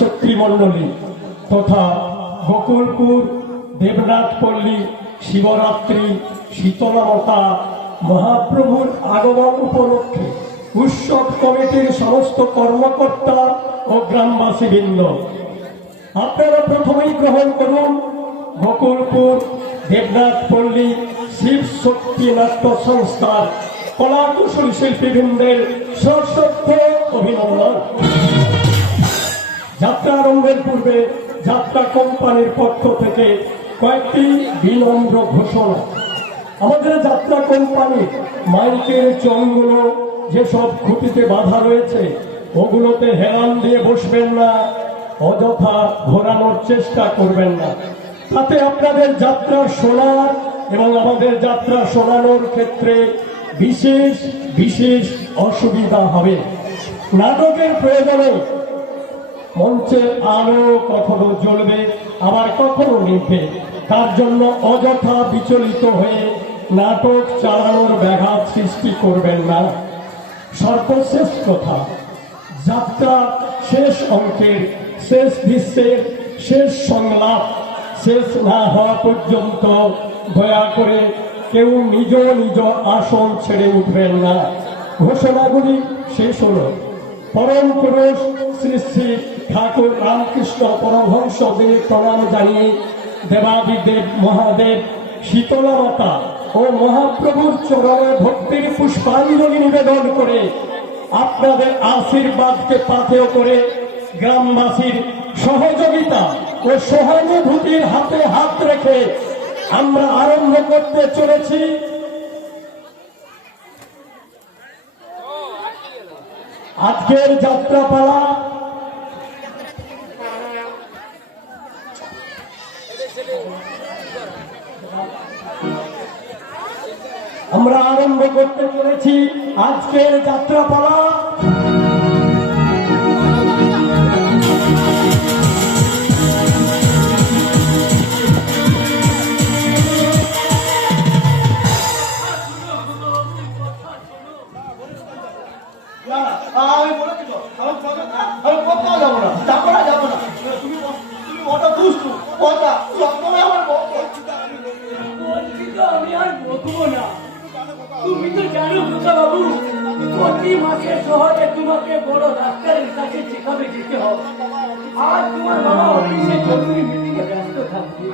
শক্তি তথা গোকুলপুর, দেবনাথ পল্লী, শিবরাত্রি, শীতলামাতা মহাপ্রভুর আগমন উপলক্ষে উৎসব কমিটির সমস্ত কর্মকর্তা ও গ্রামবাসীবৃন্দ, আপনারা প্রথমেই গ্রহণ করুন গোকুলপুর দেবনাথ পল্লী শিব শক্তি নাট্য সংস্থার কলাকুশলী শিল্পীবৃন্দের সশ্রদ্ধ অভিনন্দন। যাত্রা আরম্ভের পূর্বে যাত্রা কোম্পানির পক্ষ থেকে কয়েকটি বিনম্র ঘোষণা। আমাদের যাত্রা কোম্পানির মাইকের চংগুলো যেসব খুঁটিতে বাধা রয়েছে ওগুলোতে হেলান দিয়ে বসবেন না, অযথা ঘোরানোর চেষ্টা করবেন না। তাতে আপনাদের যাত্রা শোনার এবং আমাদের যাত্রা শোনানোর ক্ষেত্রে বিশেষ বিশেষ অসুবিধা হবে। নাটকের প্রয়োজনে মঞ্চের আলো কখনো জ্বলবে, আবার কখনো নিভবে। তার জন্য অযথা বিচলিত হয়ে নাটক চালানোর ব্যাঘাত সৃষ্টি করবেন না। সর্বশেষ কথা, যাত্রা শেষ অঙ্কের শেষ দৃশ্যের শেষ সংলাপ শেষ না হওয়া পর্যন্ত দয়া করে কেউ নিজ নিজ আসন ছেড়ে উঠবেন না। ঘোষণাগুলি শেষ হল। পরম পুরুষ শ্রী শ্রী ঠাকুর রামকৃষ্ণ পরমহংসদের প্রণাম জানিয়ে দেবাদিদেব মহাদেব, শীতলা মাতা ও মহাপ্রভুর চরণে ভক্তির পুষ্পাঞ্জলি নিবেদন করে আপনাদের আশীর্বাদকে পাথেয় করে গ্রামবাসীর সহযোগিতা ও সহানুভূতির হাতে হাত রেখে আমরা আরম্ভ করতে চলেছি আজকের যাত্রাপালা। আমরা আরম্ভ করতে চলেছি আজকের যাত্রাপালা। আমি বলেছি তো আমি কোথাও যাবো না, যাবো না। তুমি ওটা দুষ্টু কথা আমার বলছি তো আমি আর বলবো না। তুমি তো জানো খোকা বাবু, প্রতি মাসে শহরে তোমাকে বড় ডাক্তারের কাছে চেকআপে যেতে হবে। আর তোমার বাবা অফিসে জরুরি মিটিংয়ে ব্যস্ত থাকবে।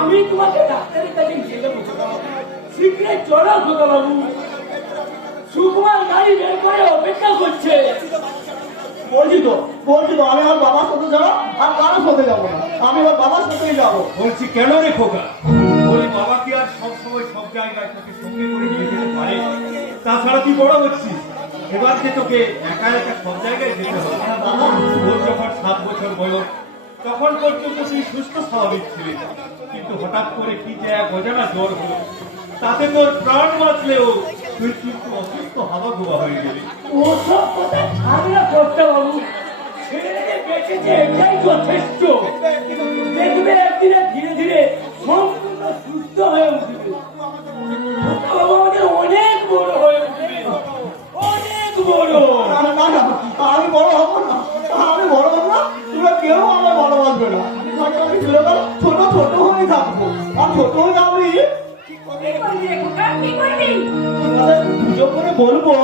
আমি তোমাকে ডাক্তারের কাছে নিয়ে যাবো। শীঘ্রই চলো খোকা বাবু, সুকুমার গাড়ি বের করে অপেক্ষা করছে। বলছি তো আমি আমার বাবার সাথে যাবো, আর কারোর সাথে যাবো না। আমি আমার বাবার সাথেই যাবো। বলছি কেন রে খোকা? ওই বাবা কি আর সবসময় সব জায়গায় তোকে সঙ্গে করে নিয়ে যেতে পারে? তাছাড়া তুই বড় হচ্ছিস, এবার যে তোকে একা একা সব জায়গায় যেতে হবে। ওর যখন 7 বছর বয়স তখন পর্যন্ত তুই সুস্থ স্বাভাবিক ছিলি, কিন্তু হঠাৎ করে কি যে এক অজানা জ্বর হলো, তাতে তোর প্রাণ বাঁচলেও তুই কিন্তু অসুস্থ হাওয়া গোয়া হয়ে গেলি। ওসব কথা ছাড়া করতে বাবু, ছেলেকে বেঁচেছে এটাই যথেষ্ট। দেখবে একদিনে ধীরে ধীরে সম্পূর্ণ সুস্থ হয়ে উঠবে। আমাদের অনেক বড় হয়ে উঠবে, অনেক বড়। আমি বড় হবো না, তোমরা কেউ আমার ভালোবাসবে না। ছোট ছোট হয়ে থাকবো, আর ছোট হয়ে আমি পুজো করে বলবো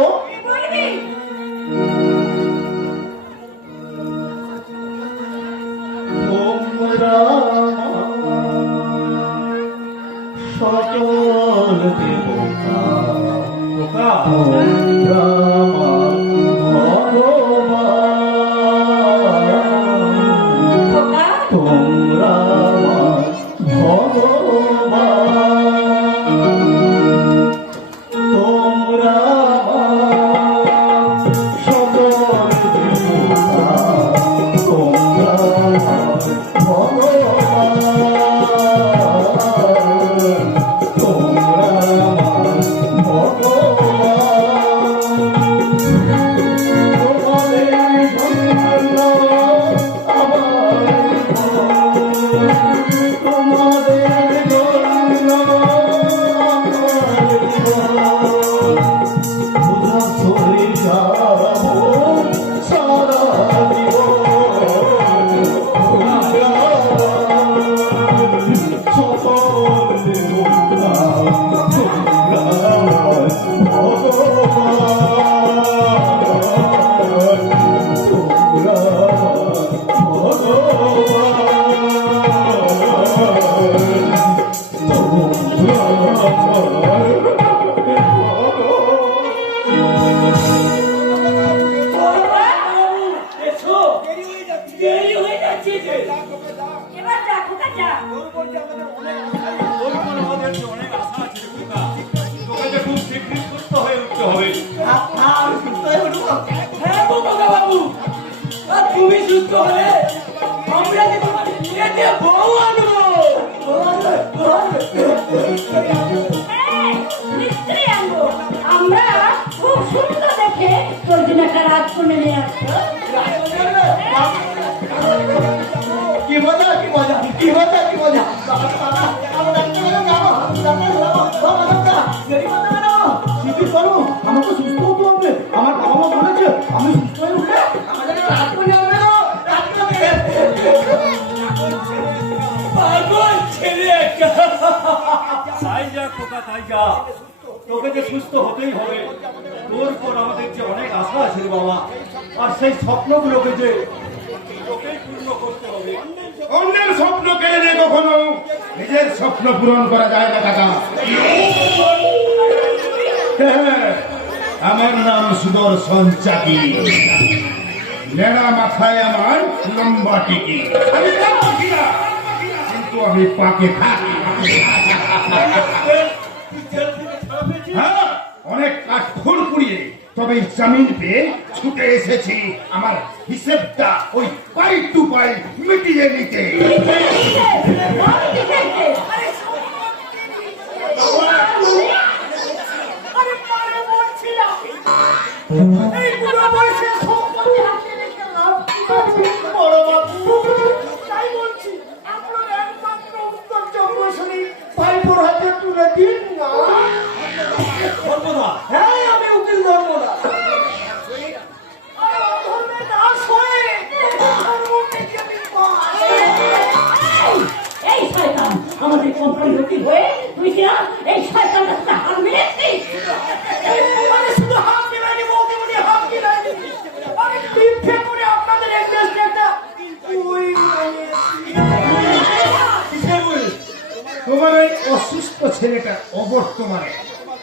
সকল দেবতা দেরি হয়ে যাচ্ছে যে। এবার যা খোকা যা। ওর উপর আমাদের যে অনেক আশা আছে রে খোকা। তোকে যে খুব শীঘ্রই সুস্থ হয়ে উঠতে হবে। আমি সুস্থ হয়ে উঠবো। হ্যাঁ গো খোকা বাবু, আর তুমি সুস্থ হলে আমরা যে তোমার বিয়েতে বউ আনবো। এই, নিশ্চয়ই আনবো। আমরা খুব সুন্দর দেখে তোর জন্য একটা রাজকন্যা নিয়ে আসবো। কি মজা কি মজা কি মজা কি মজা বাবা বাবা আমার ডাক্তার যাবো ডাক্তার যাবো বাবা ডাক্তার দেরি করতে হবে না শিগগির করো আমাকে সুস্থ হতে হবে আমার বাবা মা বলেছে আমি সুস্থ হয়ে উঠলে আমাদের রাত করে যাবে না রাত করে পাগল ছেলে একটা। তাই যা খোকা তাই যা। তোকে যে সুস্থ হতেই হবে। তোর উপর আমাদের যে অনেক আশা আছে রে বাবা। আর সেই স্বপ্নগুলোকে যে তোকেই পূর্ণ করতে হবে। অন্যের স্বপ্ন কেড়ে নেই কখনো, নিজের স্বপ্ন পূরণ করা যায় না কাকা। হ্যাঁ, আমার নাম সুদর্শন চাকি, নেড়া মাথায় আমার লম্বা টিকি। আমি কাক পাখি না, কিন্তু আমি পাকে থাকি। হ্যাঁ, অনেক কাঠ খোল পুড়িয়ে তবে জামিন পেয়ে ছুটে এসেছি আমার হিসেবটা ওই পাই টু পাই মিটিয়ে নিতে। এই বুড়ো বয়সে সম্পত্তি হাতে রেখে লাভ কি আছে বড় বাবু তাই বলছি আপনার একমাত্র উত্তর জন্মশনী ভাইপোর হাতে তুলে দিন না সর্বদা হ্যাঁ আমি উকিল ধর্মদা ধর্মে দাস হয়ে ধর্ম থেকে আমি পাস এই শয়তান, আমাদের কোম্পানি রুটি হয়ে তুই কিনা এই শয়তানটার সাথে হার মিলেছিস। আরে শুধু হাত দিলাইনি বৌদিমণি হাত দিলাইনি আমি পিঠে করে আপনাদের এগেস্টে একটা উইল বানিয়েছি তোমার ওই অসুস্থ ছেলেটা অবর্তমানে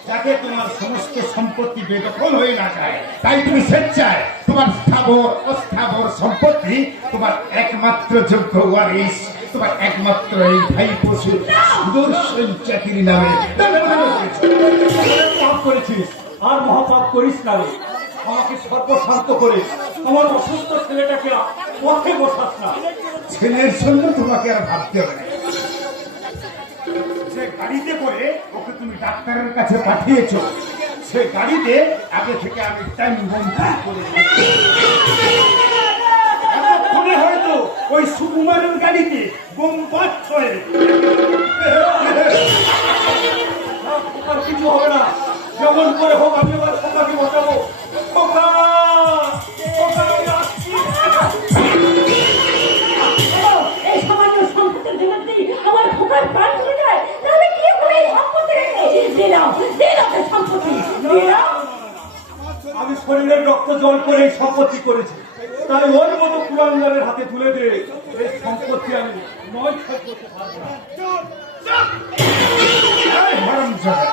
যাতে তোমার সমস্ত সম্পত্তি বেদখল হয়ে না যায়, তাই তুমি স্বেচ্ছায় তোমার স্থাবর অস্থাবর সম্পত্তি তোমার একমাত্র যোগ্য ওয়ারিশ তোমার একমাত্র এই ভাই পশু সুদর্শন চাকরি নামে পাপ করেছিস আর মহাপাপ করিস না রে। আমাকে সর্বশান্ত করে আমার অসুস্থ ছেলেটাকে পথে বসাস না। ছেলের জন্য তোমাকে আর ভাবতে হবে না। যে গাড়িতে করে ওকে তুমি ডাক্তারের কাছে পাঠিয়েছো, সে গাড়িতে আগে থেকে আমি টাইম বন্ধ করে দিয়েছি। এতক্ষণে হয়তো ওই সুকুমারের গাড়িতে বোম পাচ্ছে। আর কিছু হবে না, যেমন করে হোক আমি এবার খোকাকে বসাবো। খোকা খোকা আমি আসছি। এই সামান্য সম্পত্তির জন্যই আমার খোকার প্রাণ চলে যায়, তাহলে কি করে এই সম্পত্তি রেখে দিলাম সম্পত্তি দিলাম। আমি শরীরের রক্ত জল করে এই সম্পত্তি করেছি, তাই ওর মতো কুলাঙ্গারের হাতে তুলে দে এই সম্পত্তি আমি নয় করতে পারবো না। এই হারামজাদা,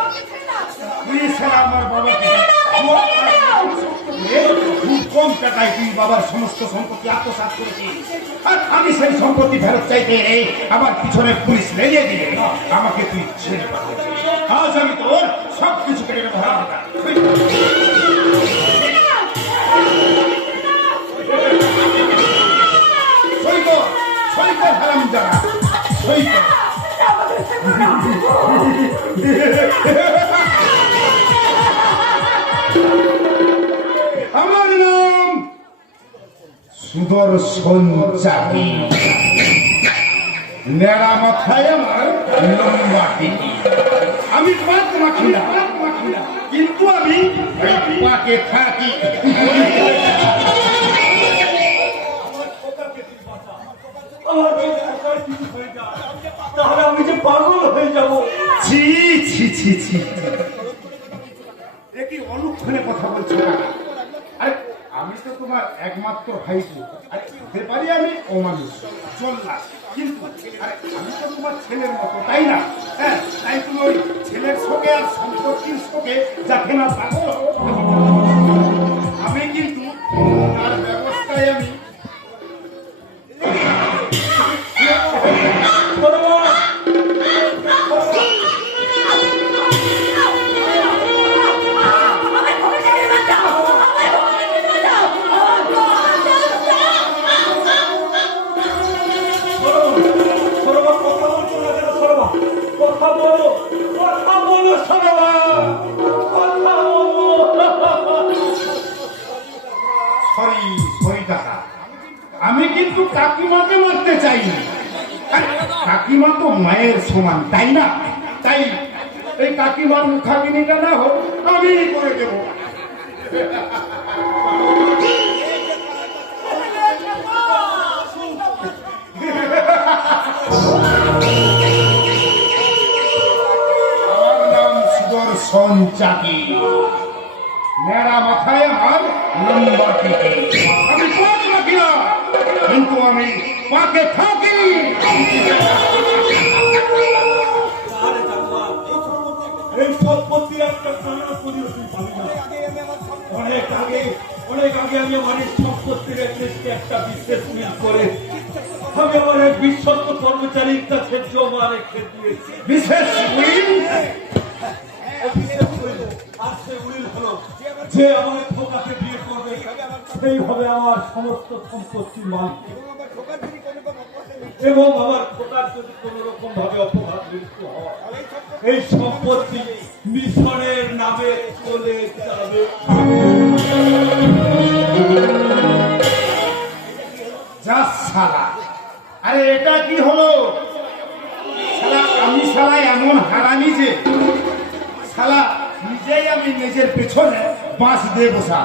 তুই ছাড়া আমার বাবাকে খুব কম টাকায় তুই বাবার সমস্ত সম্পত্তি আত্মসাৎ করেছিস, আর আমি সেই সম্পত্তি ফেরত চাইতে আমার পিছনে পুলিশ লেগে দিয়ে আমাকে তুই ছেড়ে পাঠিয়েছিস। আজ আমি তোর সব কিছু কেটে ব্যবহার সৈকত সৈকত হারামজাদা সৈকত। আমার নাম সুদর্শন চাকি, নেড়া মাথায় আমার লম্বা টিকি। আমি পাক মাখি না, কিন্তু আমি পাকে থাকি। আমার যদি খোকার কিছু হয়ে যায়, তাহলে আমি যে পাগল হয়ে যাব। ছি ছি ছি ছি, এ কি অনুক্ষণে কথা বলছো না? আরে আমি তো তোমার একমাত্র ভাইপো, আরে হতে পারি আমি অমানুষ চললাম, কিন্তু আরে আমি তো তোমার ছেলের মতো, তাই না? হ্যাঁ, তাই তুমি ওই ছেলের শোকে আর সম্পত্তির শোকে যাকে না পাগল আমি কিন্তু তার ব্যবস্থায় আমি কাকিমাকে মারতে চাইনি। আরে, কাকিমা তো মায়ের সমান, তাই না? তাই এই কাকিমার মুখাগ্নিটা না হোক, আমি করে দেবো। আমার নাম সুদর্শন চাকি, নেড়া মাথায় আমার লম্বা টিকে। আমি পাঁচ রাখি না, কিন্তু আমি পাকে থাকি। এই সম্পত্তি একটা কারণ করিও তুই পাবি না। অনেক আগে আমি আমার এই সম্পত্তির এগেইনস্টে একটা বিশেষ মিল করে আমি আমার এক বিশ্বস্ত কর্মচারীর কাছে জমা রেখে দিয়েছি। বিশেষ উইল? আর সে উইল হলো যে আমার খোকাকে বিয়ে করবে সেইভাবে আমার সমস্ত সম্পত্তির মালিক এবং আমার খোকার যদি কোন রকম ভাবে অপঘাত মৃত্যু হয় এই সম্পত্তি মিশনের নামে চলে যাবে। যা শালা, আরে এটা কি হলো? শালা আমি শালা এমন হারামি যে শালা নিজেই আমি নিজের পেছনে বাঁশ দিয়ে বসা।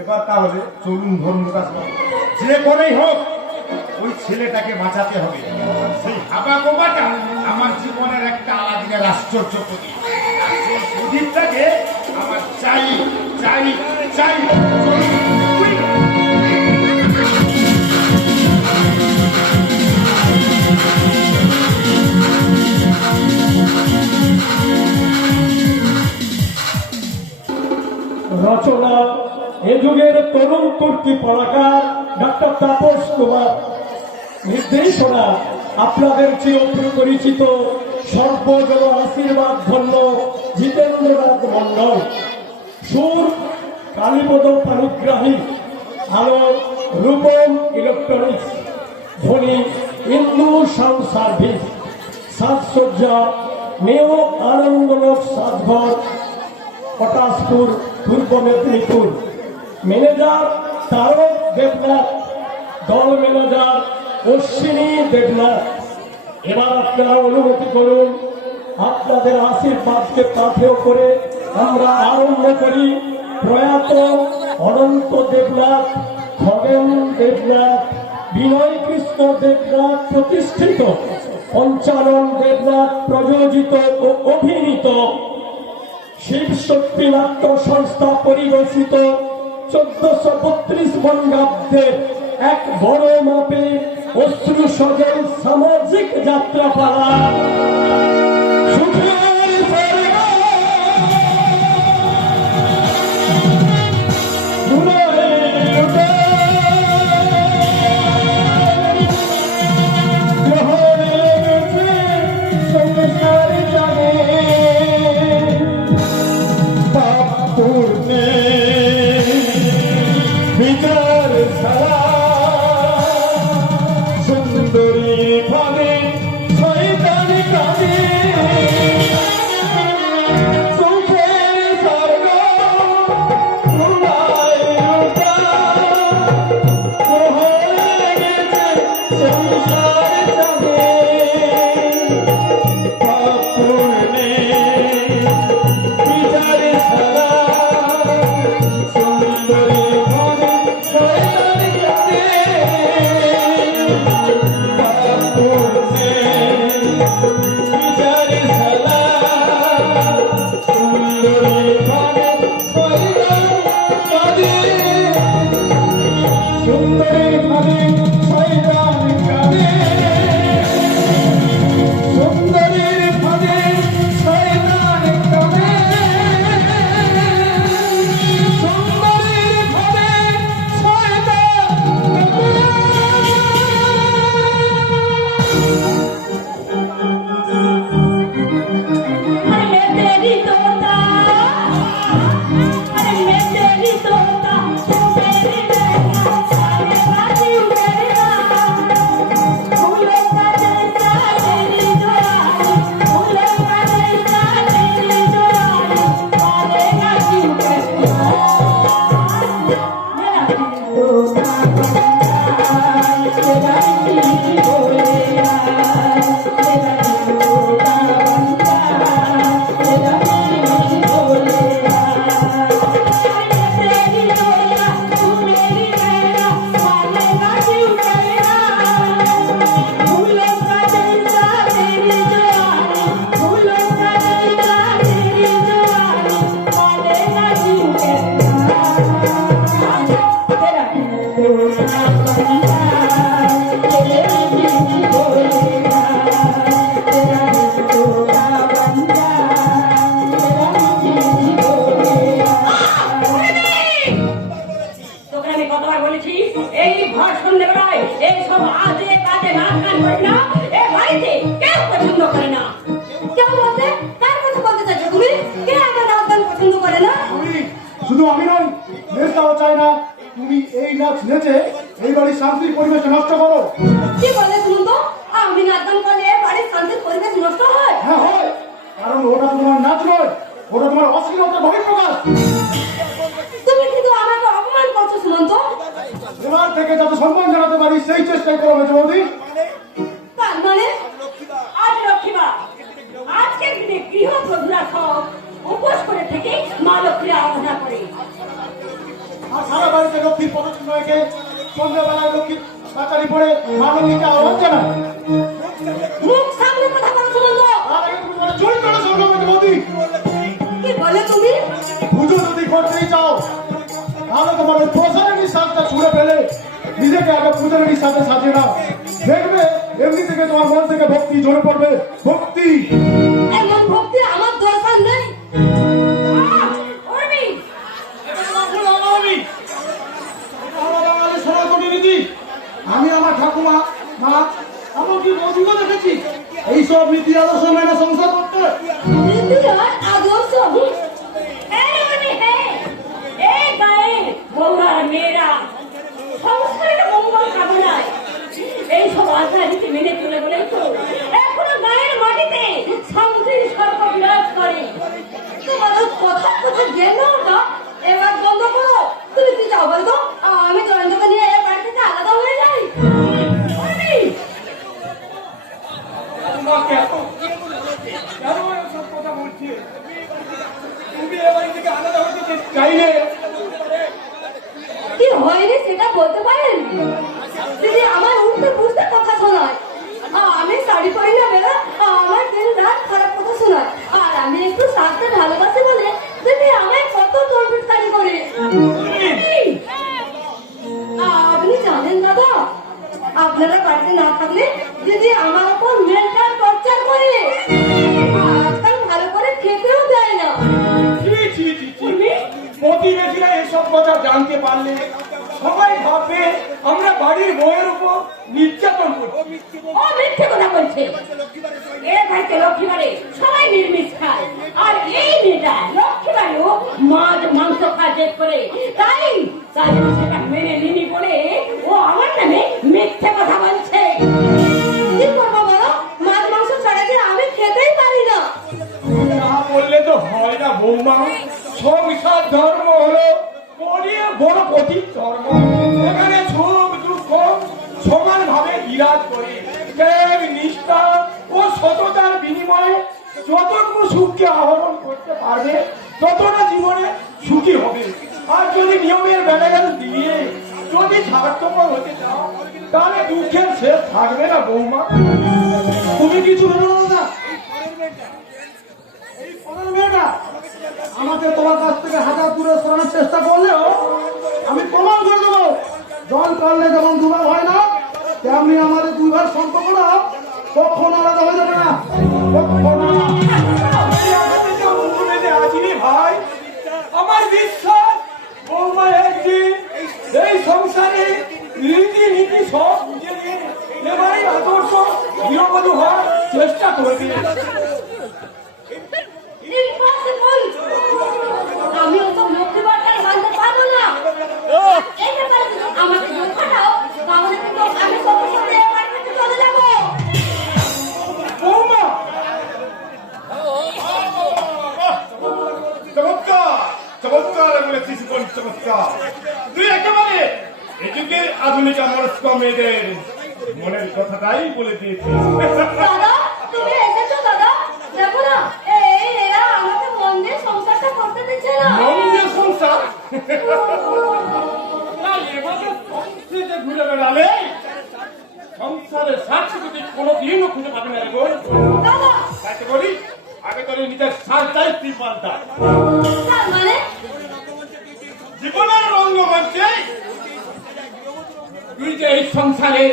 এবার তাহলে চলুন ধর্মদাস বাবু, যে করেই হোক ওই ছেলেটাকে বাঁচাতে হবে। সেই হাবা গোবাটা আমার জীবনের একটা আলাদিনের আশ্চর্য প্রদীপ, আর সেই প্রদীপটাকে আমার চাই চাই চাই। রচনা এ যুগের তরুণ তুর্কি পড়াকার ডক্টর তাপস কুমার। নির্দেশনা আপনাদের চিরপরিচিত সর্বজন আশীর্বাদ ধন্য জিতেন্দ্রনাথ মন্ডল। সুর কালীপদ পাণিগ্রাহী। আলো রূপম ইলেকট্রনিক্স। ধ্বনি ইন্দু সাউন্ড সার্ভিস। সাজসজ্জা মেয় আনন্দলোক সাজঘর, পটাশপুর, পূর্ব মেদিনীপুর। ম্যানেজার তারক দেবনাথ, দল ম্যানেজার অশ্বিনী দেবনাথ। এবার আপনারা অনুমতি করুন, আপনাদের আশীর্বাদকে পাথেয় করে আমরা আরম্ভ করি প্রয়াত অনন্ত দেবনাথ, খগেন দেবনাথ, বিনয় কৃষ্ণ দেবনাথ প্রতিষ্ঠিত, পঞ্চানন দেবনাথ প্রযোজিত ও অভিনীত শিব শক্তি নাট্য সংস্থা পরিবেশিত 1432 বঙ্গাব্দের এক বড় মাপের অশ্রু সজল সামাজিক যাত্রাপালা। বিচার সারা সুন্দরী ভাবে শয়তানি কাজে পছন্দ করে না? আমি শুধু আমি নই, নেতাও চাই না তুমি এই নাচ নেচে এই বাড়ির শান্তির পরিবেশ নষ্ট করো। কি বলে শুনুন তো, আমি নাচ গান করলে বাড়ির শান্তির পরিবেশ নষ্ট হয়? হ্যাঁ হয়, কারণ ওটা তো তোমার নাচ নয়, ওটা তোমার অশ্লীলতার বহিঃপ্রকাশ। তুমি কিন্তু আমাকে অপমান করছো শুনুন তো। এবার থেকে যাতে সম্মান জানাতে পারি সেই চেষ্টাই করো মেজবৌদি। তার মানে আজ লক্ষ্মীবার, আজকের দিনে গৃহবধূরা সব উপোস করে থেকে মা লক্ষ্মীর আরাধনা করে। আর সারা বাড়িতে লক্ষ্মীর পদচিহ্ন এঁকে সন্ধ্যাবেলায় লক্ষ্মীর কাচারি পড়ে মা লক্ষ্মীকে আহ্বান জানায়। মুখ সামনে কথা বলো শুনুন তো। আর আগে তুমি তোমার চরিত্রটা সামনে মেজবৌদি। কি বলে তুমি? পুজো যদি করতেই চাও তাহলে তোমার ওই প্রসারের সাজটা ছুঁড়ে ফেলে নিজেকে আগে পূজারের সাথে সাজিয়ে নাও, দেখবে এমনি থেকে তোমার মন থেকে ভক্তি ঝরে পড়বে। ভক্তি এমন ভক্তি আমার দরকার নেই। উর্মি, বাঙালি সনাতনী রীতি। আমি আমার ঠাকুমা মা এমনকি বৌদিকে দেখেছি এইসব নীতি আদর্শ মেনে সংসার করতে। রীতি আর আদর্শ। এই উর্মি, এই গায়ে বৌরা মেয়েরা সংসারের মঙ্গল কামনায় এইসব আচার রীতি মেনে চলে বলেই তো এখনো গায়ের মাটিতে শান্তির সর্ব বিরাজ করে। তোমাদের কথা কথা গেল না, এবার বন্ধ করো। তুমি কি চাও বলতো? আমি জয়ন্তকে নিয়ে এই বাড়ি থেকে আলাদা হয়ে যাই? উর্মি, তোমাকে এত কেন এসব কথা বলছে? তুমি এ বাড়ি থেকে আলাদা হতে চাইলে কি হয়নি সেটা বলতে পারেন? দিদি আমার উঠতে বুঝতে কথা শোনায়, আমি শাড়ি পরি না বেলা আমার দিন রাত খারাপ কথা শোনায়, আর আমি একটু সাজতে ভালোবাসি বলে দিদি আমায় কত তরবিরকারি করে। আপনি জানেন দাদা, আপনারা বাড়িতে না থাকলে দিদি আমার উপর মেন্টাল টর্চার করে, আজকাল ভালো করে খেতেও দেয় না। উর্মি, প্রতিবেশীরা এসব কথা জানতে পারলে সবাই ভাববে আমরা বাড়ির বউয়ের উপর নির্যাতন করছি। ও মিথ্যে কথা বলছে। এ বাড়িতে লক্ষ্মীবারে সবাই নির্মিষ খায়, আর এই মেয়েটা লক্ষ্মীবারেও মাছ মাংস খায় জেদ করে, তাই সেটা মেনে নিনি বলে ও আমার নামে মিথ্যে কথা বলছে। কি করবো বলো, মাছ মাংস ছাড়া যে আমি খেতেই পারি না। না বললে তো হয় না বৌমা, সংসার ধর্ম হলো বড়িয়ে বড় প্রতীক ধর্ম। এখানে সুখ দুঃখ সমান ভাবে বিরাজ করে। প্রেম নিষ্ঠা ও সততার বিনিময়ে যতটুকু সুখকে আহরণ করতে পারবে ততটা জীবনে সুখী হবে। আর যদি নিয়মের বেড়াগাল দিয়ে যদি স্বার্থপর হতে চাও তাহলে দুঃখের শেষ থাকবে না বৌমা। তুমি কিছু ভেবো না, এই পরের মেয়েটা আমাকে তোমার কাছ থেকে হাজার দূরে সরানোর চেষ্টা করলেও আমি প্রমাণ করে দেবো, জল করলে যেমন দুবার হয় না তেমনি আমাদের দুবার সম্পর্কটা কখনো আলাদা হয়ে যাবে না, কখনো না। এই আঘাতে কেউ মুখ মেলে আসিনি ভাই। আমার বিশ্বাস বৌমা একদিন এই সংসারে রীতিনীতি সব বুঝে নিয়ে এবারে আদর্শ গৃহবধূ হওয়ার চেষ্টা করবে। Impossible! আমি তো লক্ষ্মীবারটাই মানতে পারবো না। এই ব্যাপারে আমাকে ধোঁকা দাও, তাহলে কিন্তু আমি সবার সাথে এ বাড়ি থেকে চলে যাবো। বৌমা চমৎকার চমৎকার বলেছিস বোন, চমৎকার। তুই একেবারে এই যুগের আধুনিক মনস্ক মেয়েদের মনের কথাটাই বলে দিয়েছিস। দাদা, তুমি এসেছো দাদা? দেখো না, এই এরা আমাকে মন দিয়ে সংসারটা করতে দিচ্ছে না। মন্দির সংসার না, এভাবে সংসারে ঘুরে বেড়ালে সংসারের সার্টিফিকেট কোনোদিনও খুঁজে পাবে না রে বোন। দাদা, তাকে বলি আগে তোর নিজের সারটাই তুই পাল্টা। তার মানে জীবনের রঙ্গমঞ্চে তুই যে এই সংসারে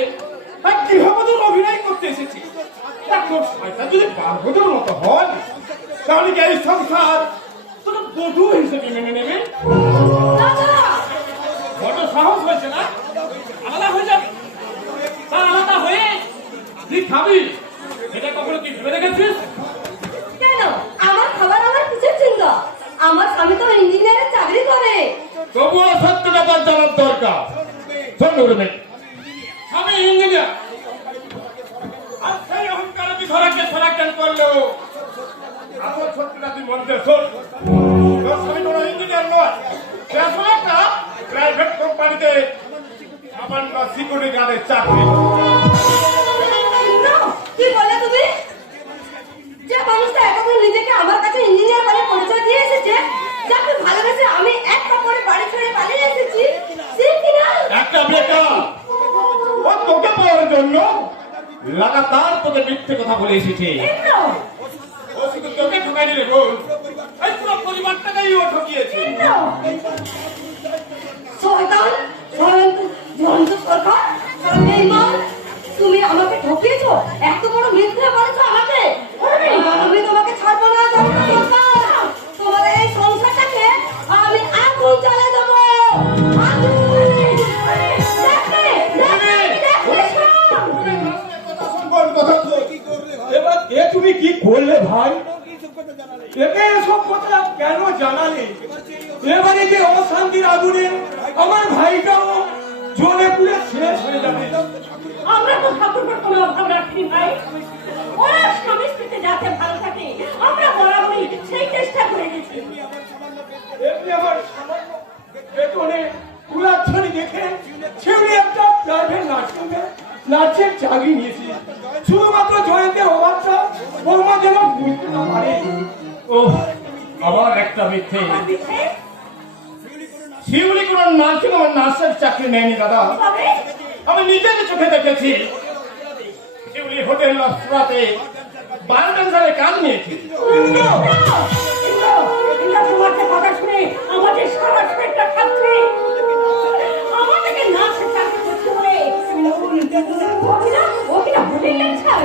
এক গৃহবধূর অভিনয় করতে এসেছিস, তোর সারটা যদি বারবধূর মতো হয় তাহলে কি এই সংসার তোর বধূ হিসেবে মেনে নেবে? দাদা, বড় সাহস হয়েছে না? আলাদা হয়ে যাবে, তা আলাদা হয়ে তুই খাবি, এটা কখনো কি ভেবে দেখেছিস? কেন আমার খাবার আমার কিসের চিন্তা? আমার স্বামী তো ইঞ্জিনিয়ারের চাকরি করে। তবুও সত্যটা তার জানার দরকার। শোন উর্মি, আমি ইঞ্জিনিয়ার, আর সেই অহংকারে তুই সরাকেন করলো আমার সত্যটা তুই মধ্যে শোন। তোর স্বামী কোনো ইঞ্জিনিয়ার নয়, সে আসলে একটা প্রাইভেট কোম্পানিতে সামান্য সিকিউরিটি গার্ডের চাকরি। না, কি বলে তুমি? যে মানুষটা এতক্ষণ নিজেকে আমার কাছে ইঞ্জিনিয়ার বলে পরিচয় দিয়ে এসেছে, যাকে ভালোবেসে আমি এক কাপড়ে বাড়ি ছেড়ে পালিয়ে এসেছি, সে কিনা একটা বেকার ও তোকে পাওয়ার জন্য লাগাতার তোকে মিথ্যে কথা বলে এসেছে। ইন্দ্র, ও শুধু তোকে ঠকাই দিলে বল, এই পুরো পরিবারটাকেই ও ঠকিয়েছে। ইন্দ্র, শয়তান, জন্ত সরকার, বেঈমান, তুমি আমাকে ঠকিয়েছো, এত বড় মিথ্যা বলেছো আমাকে। আমি তোমাকে ছাড়বো না, জন্ত সরকার। তোমার এই সংসারটাকে আমি আগুন জ্বালিয়ে দেবো। আগুন! দেখবে, দেখবে, এবার এ তুমি কি করলে ভাই? একে এসব কথা কেন জানালে? এবারে যে অশান্তির আগুনে আমার ভাইটাও জ্বলে পুড়ে শেষ হয়ে যাবে। আমরা তো ঠাকুরপুর কোনো অভাব রাখিনি ভাই। ওরা স্বামী স্ত্রীতে যাতে ভালো থাকে, আমরা বরাবরই সেই চেষ্টা করে গেছি। এমনি আমার সামান্য বেতনে কুলাচ্ছনি দেখে ছেলে একটা প্রাইভেট নার্সের চাকরি নিয়েছি, শুধুমাত্র জয়ন্তের অভাবটা বৌমা যেন বুঝতে না পারে। ও আবার একটা মিথ্যে। আর মিথ্যে? শিউলি কোন নার্সিং আমার নার্সের চাকরি নেয়নি দাদা, তবে আমি নিজের চোখে দেখেছি। শিউলি হোটেল লস্করাতে বায়োডেন্সারে কাজ নিয়েছি। তোমাকে কথা শুনে আমাদের সারা শরীরটা খাচ্ছে। আমাদেরকে নার্সের চাকরি করতে বলে ও কিনা হোটেল লেকচার।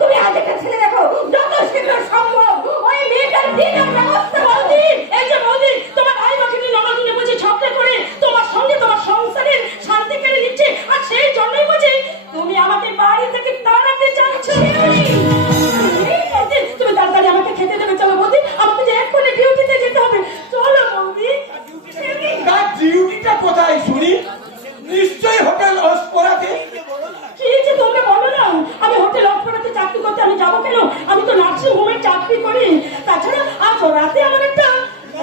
তুমি আজ একটা ছেলে দেখো, যত শীঘ্র সম্ভব ওই মেয়েটার বিয়ের ব্যবস্থা বৌদি। এই যে বৌদি, তোমার ভাই মাকে ননদিনে বুঝি ঝগড়া করে তোমার সঙ্গে তোমার সংসারের শান্তি কেড়ে নিচ্ছে, আর সেই জন্যই বুঝি তুমি আমাকে বাড়ি থেকে তাড়াতে চাচ্ছ। তুমি তাড়াতাড়ি আমাকে খেতে দেবে, চলো বৌদি, আমাকে যে এক করে ডিউটিতে যেতে হবে, চলো বৌদি। তার ডিউটিটা কোথায় শুনি? নিশ্চয়ই হোটেল লস্করাতে। কি যে তোমরা বলো না, আমি হোটেল অফারাতে চাকরি করতে আমি যাবো কেন? আমি তো নার্সিং হোমের চাকরি করি। তাছাড়া আজ রাতে আমার একটা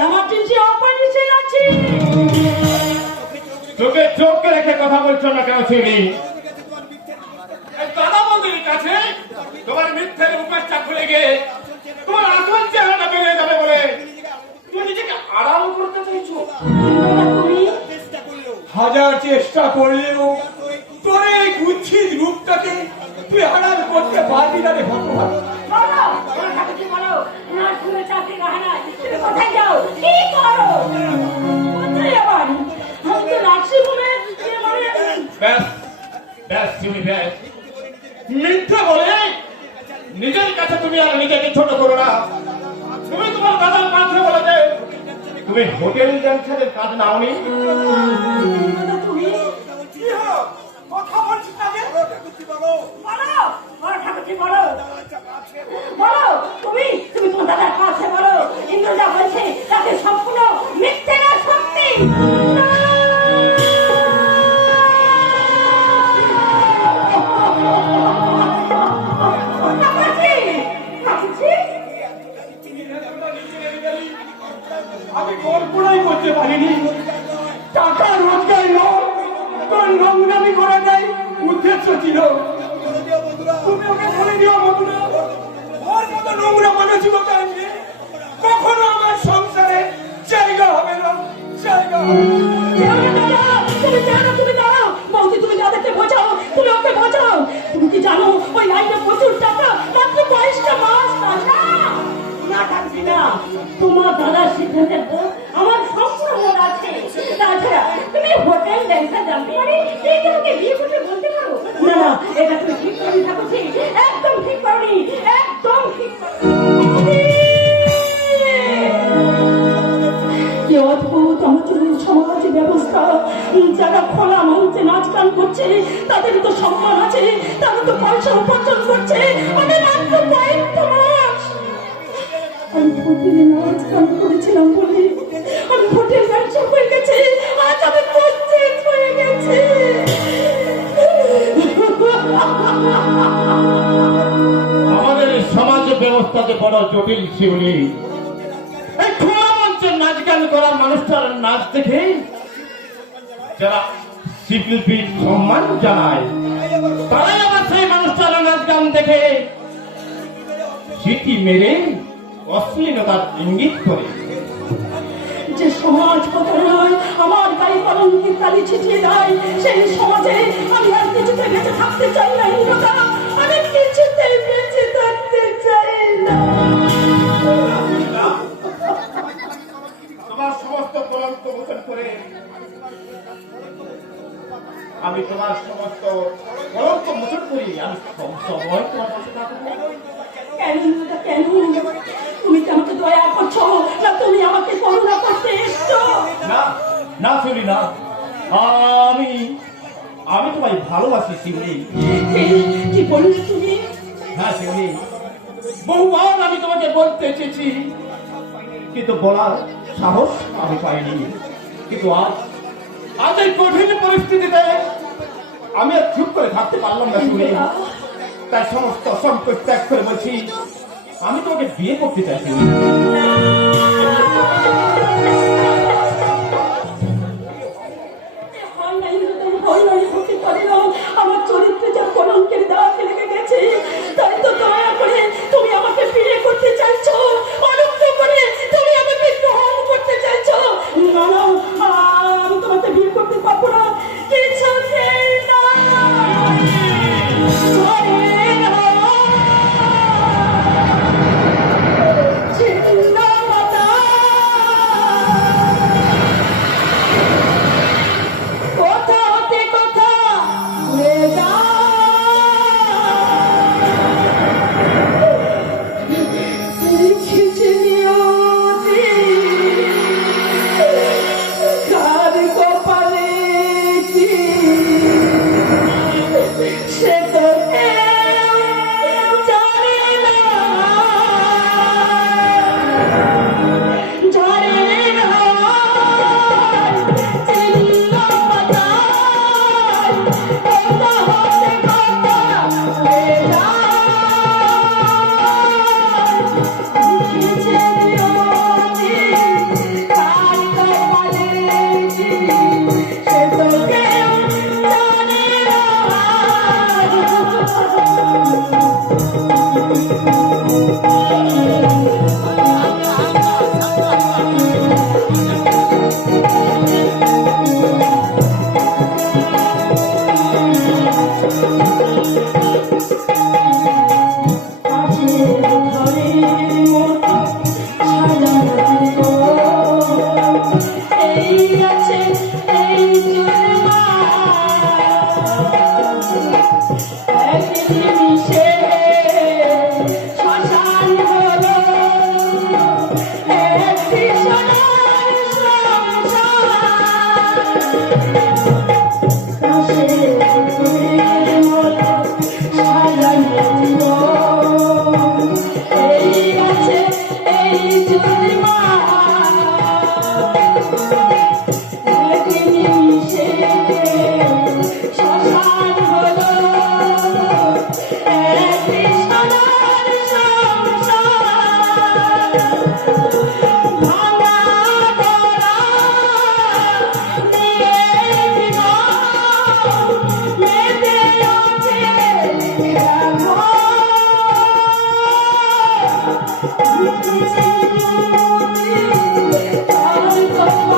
এমার্জেন্সি অপারেশন আছে। তোকে চোখে রেখে কথা বলছো না কেন শিউলি? দাদা বৌদির কাছে তোমার মিথ্যের উপেক্ষা খুলে গিয়ে তোমার আসল চেহারাটা বেরিয়ে যাবে বলে তুমি নিজেকে আড়াল করতে চাইছো। তুমি হাজার চেষ্টা করলেও তোর এই কুচ্ছিত রূপটাকে তুই আড়াল করতে পারবি না রে ভগবান। বলো, তোমার কাছে কি বলো? নার্সিং হোমের চাকরি না, তুমি কোথায় যাও, কি করো? কোথায় আবার? আমি তো নার্সিং হোমের ব্যাস ব্যাস শিউলি ব্যাস, মিথ্যে বলে নিজের কাছে তুমি আর নিজেকে ছোট করো না। তুমি তোমার দাদার কাছে বলে যে তুমি হোটেল জংশনের কাজ নাওনি। তুমি কি হলো? কথা বলছিস না যে? বলো, বলো ঠাকুরজি, বলো বলো, তুমি তোমার দাদার কাছে বলো, ইন্দ্র যা বলছে তাকে সম্পূর্ণ মিথ্যে না সত্যি। আমি কল্পনাই করতে পারিনি টাকা রোজগার নয়, তোর নোংরামি করাটাই উদ্দেশ্য ছিল। তুমি ওকে বলে দিও মধুরা, ওর মতো নোংরা মানসিকতা আনবে কখনো আমার সংসারে জায়গা হবে না, জায়গা হবে না। তুমি জানো, তুমি দাঁড়াও বৌদি, তুমি দাদাকে বোঝাও, তুমি ওকে বোঝাও। তুমি কি জানো ওই লাইনে প্রচুর টাকা, মাত্র 22টা মাস না থাকবি না। তোমার দাদার সিদ্ধান্তের পর আমার সম্পূর্ণ মন আছে। তাছাড়া তুমি হোটেল দেখা জানতে পারি এই তোমাকে বিয়ে করতে বলতে পারো না? না, এটা তুমি ঠিক করনি ঠাকুরজি, একদম ঠিক করনি, একদম ঠিক করনি। কি অদ্ভুত আমাদের সমাজ ব্যবস্থা! যারা খোলা মঞ্চে নাচ গান করছে তাদের তো সম্মান আছে, তারা তো পয়সা উপার্জন করছে। আমি মাত্র কয়েকটা মাস দিনে নাচ গান করেছিলাম বলে আমি হোটেল ব্যবসা হয়ে গেছে, আজ আমি পশ্চিম হয়ে গেছে। আমাদের সমাজ ব্যবস্থাতে বড় জটিল শিউলি। এই খোলা মঞ্চে নাচ গান করা মানুষটার নাচ দেখে যারা শিল্পী সম্মান জানায়, তারাই আবার সেই মানুষটার নাচ গান দেখে সিটি মেরে অশ্লীলতার ইঙ্গিত করে। যে সমাজ কথা নয় আমার গায়ে কলঙ্কের কালি ছিটিয়ে দেয়, সেই সমাজে আমি আর কিছুতে বেঁচে থাকতে চাই না। কথা আমি কিছুতে বেঁচে থাকতে চাই না। তোমার সমস্ত কলঙ্ক মোচন করে আমি তোমার সমস্ত কলঙ্ক মোচন করি। আমি সব সময় তোমার পাশে থাকবো। কেন কেন তুমি কি আমাকে দয়া করছো না তুমি আমাকে করুণা করতে এসছো? না না শিউলি না, আমি তোমায় ভালোবাসি শিউলি। কি বললে তুমি? হ্যাঁ শিউলি, বহুবার আমি তোমাকে বলতে চেয়েছি কিন্তু বলার সাহস আমি পাইনি। কিন্তু আজ এই কঠিন পরিস্থিতিতে আমি আর চুপ করে থাকতে পারলাম না শিউলি। তাই সমস্ত সম্পদ ত্যাগ করে বলছি আমি তোমাকে বিয়ে করতে চাই শিউলি। হতে পারে না, আমার চরিত্রে যা কলঙ্কের দাগ লেগে গেছে, তাই তো দয়া করে তুমি আমাকে বিয়ে করতে চাইছো, অনুগ্রহ করে তুমি আমাকে গ্রহণ করতে চাইছো। না না, আমি তোমাকে বিয়ে করতে পারবো না, কিছুতেই না। Thank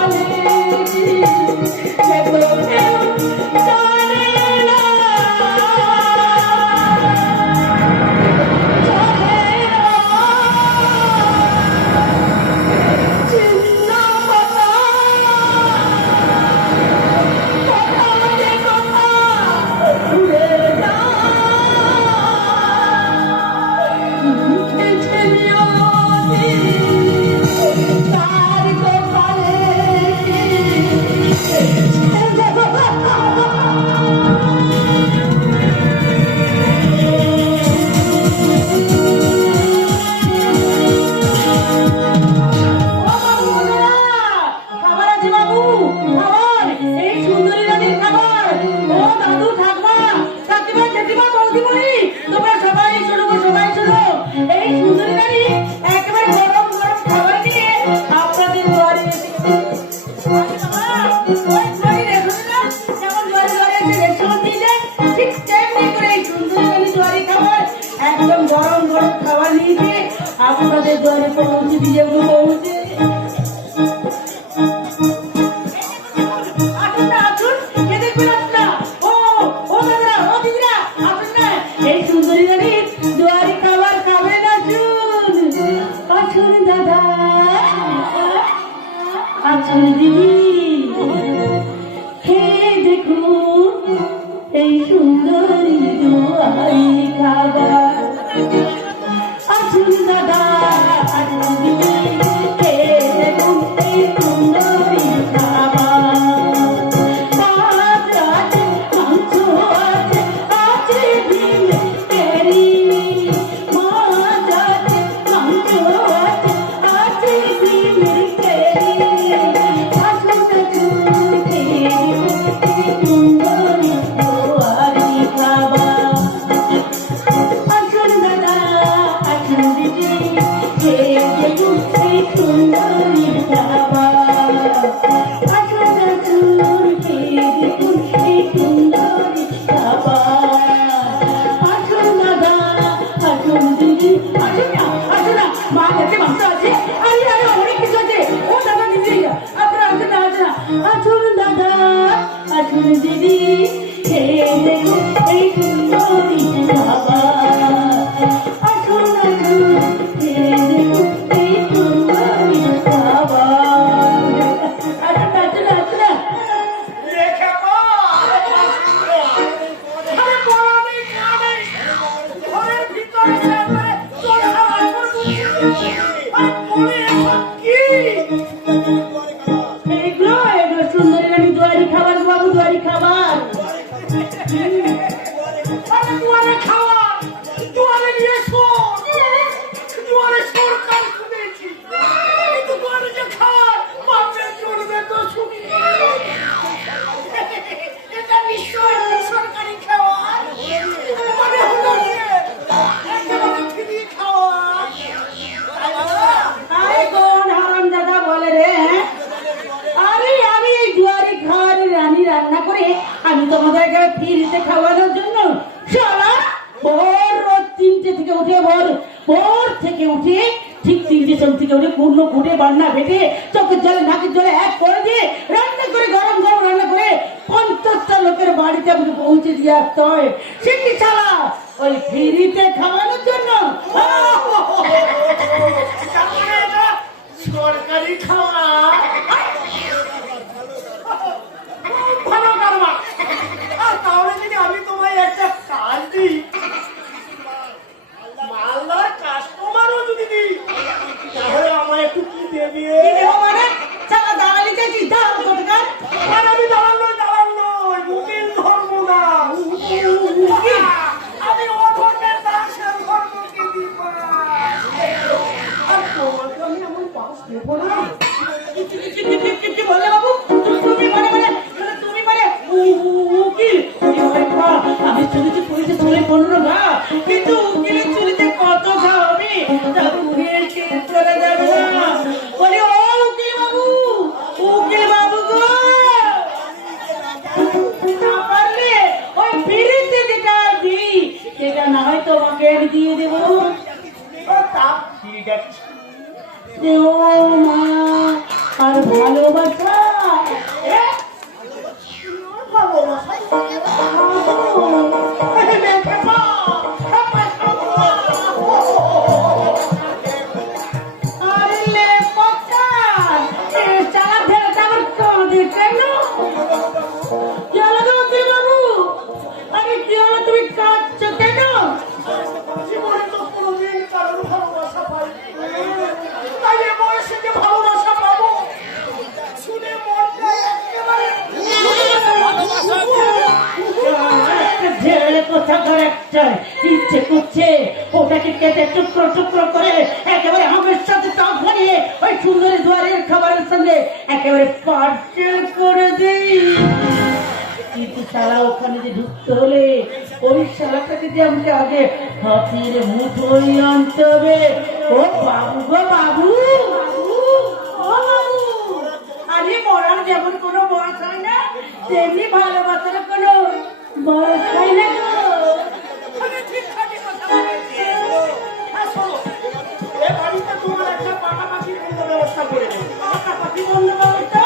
you. আচল দিদি হে দেখো এই সুন্দরী দুয়ারি খাবার আচল দাদা আচল দিদি হে দেখো এই সুন্দরী খাবার আজ আছে মাংস আছে আছে ডিম তেরি মাছ আছে মাংস আছে আছে ডিম তেরি আসুন সুন্দরী দুয়ারি খাবার আসুন দাদা আসুন দিদি হে দেখুন এই সুন্দরী খাবার আসুন আসুন হে দেখুন এই সুন্দরী খাবার আসুন দাদা আসুন দিদি আসুন না মা কাছে মাংস আছে আরে আরে অনেক কিছু আছে ও দাদা দিদি আপনারা আসুন না আসুন দাদা আসুন দিদি হে দেখুন এই সুন্দরী খাবার আসুন আসুন হে দেখুন এই সুন্দরী খাবার আসুন আসুন রেখে মা আরে বড়ি কানে ঘরের ভিতরে সামনে চলে আমার আর বলে কি এগুলো সুন্দরী রানী দুয়ারি খাবার বাবু দুয়ারি খাবার আরে দুয়ারে খাওয়া দুয়ারে নিয়ে শোন দুয়ারে সরকার শুনেছি কিন্তু দুয়ারে যে খাওয়া বাপের চলবে তো শুনি এটা নিশ্চয় সরকারি খাওয়া মানে হলো যে একেবারে ফ্রি খাওয়া আরে কোন হারাম দাদা বলে রে আরে আমি এই দুয়ারি ঘর রানী রান্না করে আমি তোমাদেরকে ফ্রিতে খাওয়ানোর জন্য শালা ভোর রোজ 3টে থেকে উঠে ভোর থেকে উঠে ঠিক 3টে সময় থেকে উঠে পূর্ণ ফুটে বান্না বেটে চোখের জলে নাকের জলে এক করে দিয়ে রান্না করে গরম গরম রান্না করে 50টা লোকের বাড়িতে আমাকে পৌঁছে দিয়ে আসতে হয় সে কি শালা ওই ফ্রিতে খাওয়ানোর জন্য তারপরে এটা সরকারি খাওয়া ভালো কারবা তাহলে যদি আমি তোমায় একটা কাজ দিই মালদার কাস্টমারও যদি দিই তাহলে আমায় একটু কি দেবে কি দেবো মানে শালা দাঁড়ালি চাইছিস দাঁড়াল কোথাকার আর আমি দালাল নয় উকিল ধর্ম না আমি ও ধর্মের দাস ধর্মকে দিব না আর তোমাকে আমি এমন পাস দেবো না কি বলে বাবু তুমি মানে উকিল আমি শুনেছি পুলিশে চলে 15 ঘা কিন্তু উকিলের চুরিতে কত ঘা হবে তা তুমি এসে চলে যাবে না বলে ও উকিল বাবু গো না পারলে ওই ফিরিতে যেটা দিই সেটা না হয় তোমাকে আমি দিয়ে দেবো তা ঠিক আছে ও মা আর ভালোবাসা আরে লে পচা চালা ফেলে আমার কাঁদে কেন চলো তো বাবু আরে কি হলো তুমি কাঁদছো কেন জীবনে তো কোনোদিন কারোর ভালোবাসা পাইনি তাই এ বয়সে যে ভালোবাসা পাবো শুনে মনটা একেবারে ঝেড়ে কোথাকার একটা ইচ্ছে করছে ওটাকে কেটে টুকরো টুকরো করে একেবারে আমের সাথে টক বানিয়ে ওই সুন্দরী দুয়ারের খাবারের সঙ্গে একেবারে পার্সেল করে দেই কিন্তু শালা ওখানে যে ঢুকতে হলে ওই শালাটাকে যে আমাকে আগে হাতির মুঠোই আনতে হবে ও বাবু গো বাবু ও বাবু আরে মরার যেমন কোনো বয়স হয় না তেমনি ভালোবাসার কোনো বয়স হয় না গো ঠিক থাকে কথা বলেছি আর শোনো এ বাড়িতে তোমার একটা পাকাপাকি ব্যবস্থা করে দেবো পাকাপাকি বন্ধ ব্যবস্থা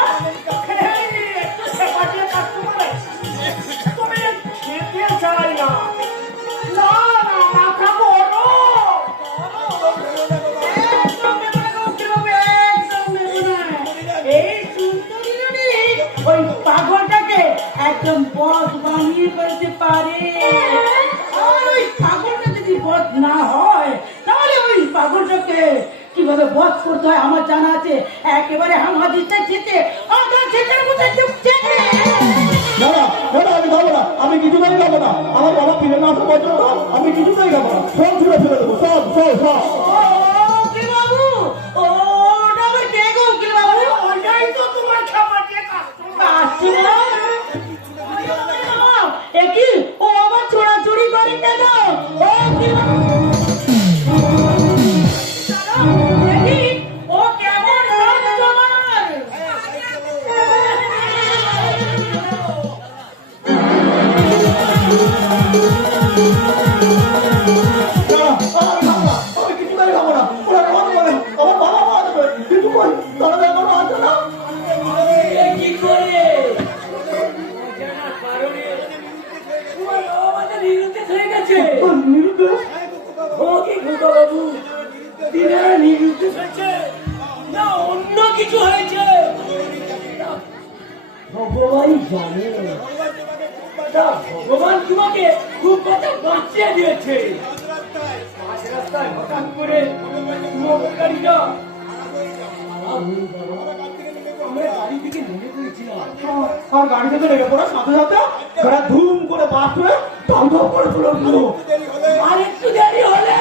একটু সেবা দিয়ে কাস্টমার তবে খেতে চাই না না না মাথা বড় একদম নেবে না গো, একদম নেবে না। এই একদম বস বানিয়ে ফেলতে পারে। আর ওই পাগলটা যদি বস না হয় তাহলে ওই পাগলটাকে কিভাবে বস করতে হয় আমার জানা আছে। একেবারে হামাদিতে যেতে আধা যেতের মধ্যে ঢুকছে। না না না না, আমি খাবো না, আমি কিছুতেই খাবো না। আমার বাবা ফিরে না আসা পর্যন্ত আমি কিছুতেই খাবো না। সব ছুড়ে ফেলে দেবো, সব সব সব। উকিল বাবু, ওটা আবার কে গো উকিল বাবু? ওটাই তো তোমার খাবারের কাস্টমার। একই ও আবার চোরাচুরি করে কেন? ও উকিল বাবু, একই ও কেমন কাস্টমার? আমি কিছুতেই খাবো না। ওরা কেমন বলে আমার বাবা মা আসবে, কিন্তু কই তারা তো এখনো আসে না। কি করে অজানা কারণে তোমার আমাদের নিরুদ্দেশ হয়ে গেছে। নিরুদ্দেশ? ও কি খোকা বাবু, দিনারা নিরুদ্দেশ হয়েছে না অন্য কিছু হয়েছে? ভগবান জানে। তা ভগবান তোমাকে খুব কথা বাঁচিয়ে দিয়েছে। মাঝ রাস্তায় হঠাৎ করে মোটর গাড়িটা আমরা গাড়ি থেকে নেমে পড়েছিলাম। আর গাড়ি থেকে লেগে পড়ার সাথে সাথে সেটা ধুম করে বাস হয়ে দম দম করে চলে গেলো। আর একটু দেরি হলে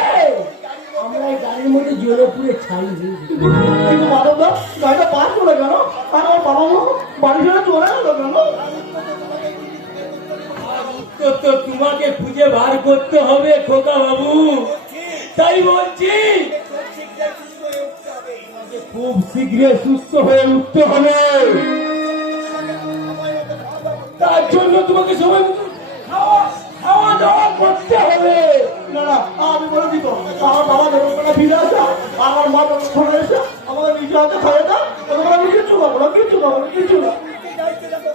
আমরা এই গাড়ির মধ্যে জ্বলে পুড়ে ছাই হয়ে যেতাম। কিন্তু মাধবদা গাড়িটা পাস করে গেল আর আমার বাবা মা বাড়ি ছেড়ে চলে গেল কেন? উত্তর তো তোমাকে খুঁজে বার করতে হবে খোকা বাবু। তাই বলছি খুব শীঘ্রই সুস্থ হয়ে উঠতে হবে। তার জন্য তোমাকে সময় মতো খাওয়া দাওয়া করতে হবে। না না, আমি বলে দিব আমার বাবা যখন ফিরে আসে আমার মা যখন এসে আমাকে নিজে হাতে খাওয়া দাও, তখন আমি কিচ্ছু খাবো না, কিচ্ছু খাবো না, কিচ্ছু না।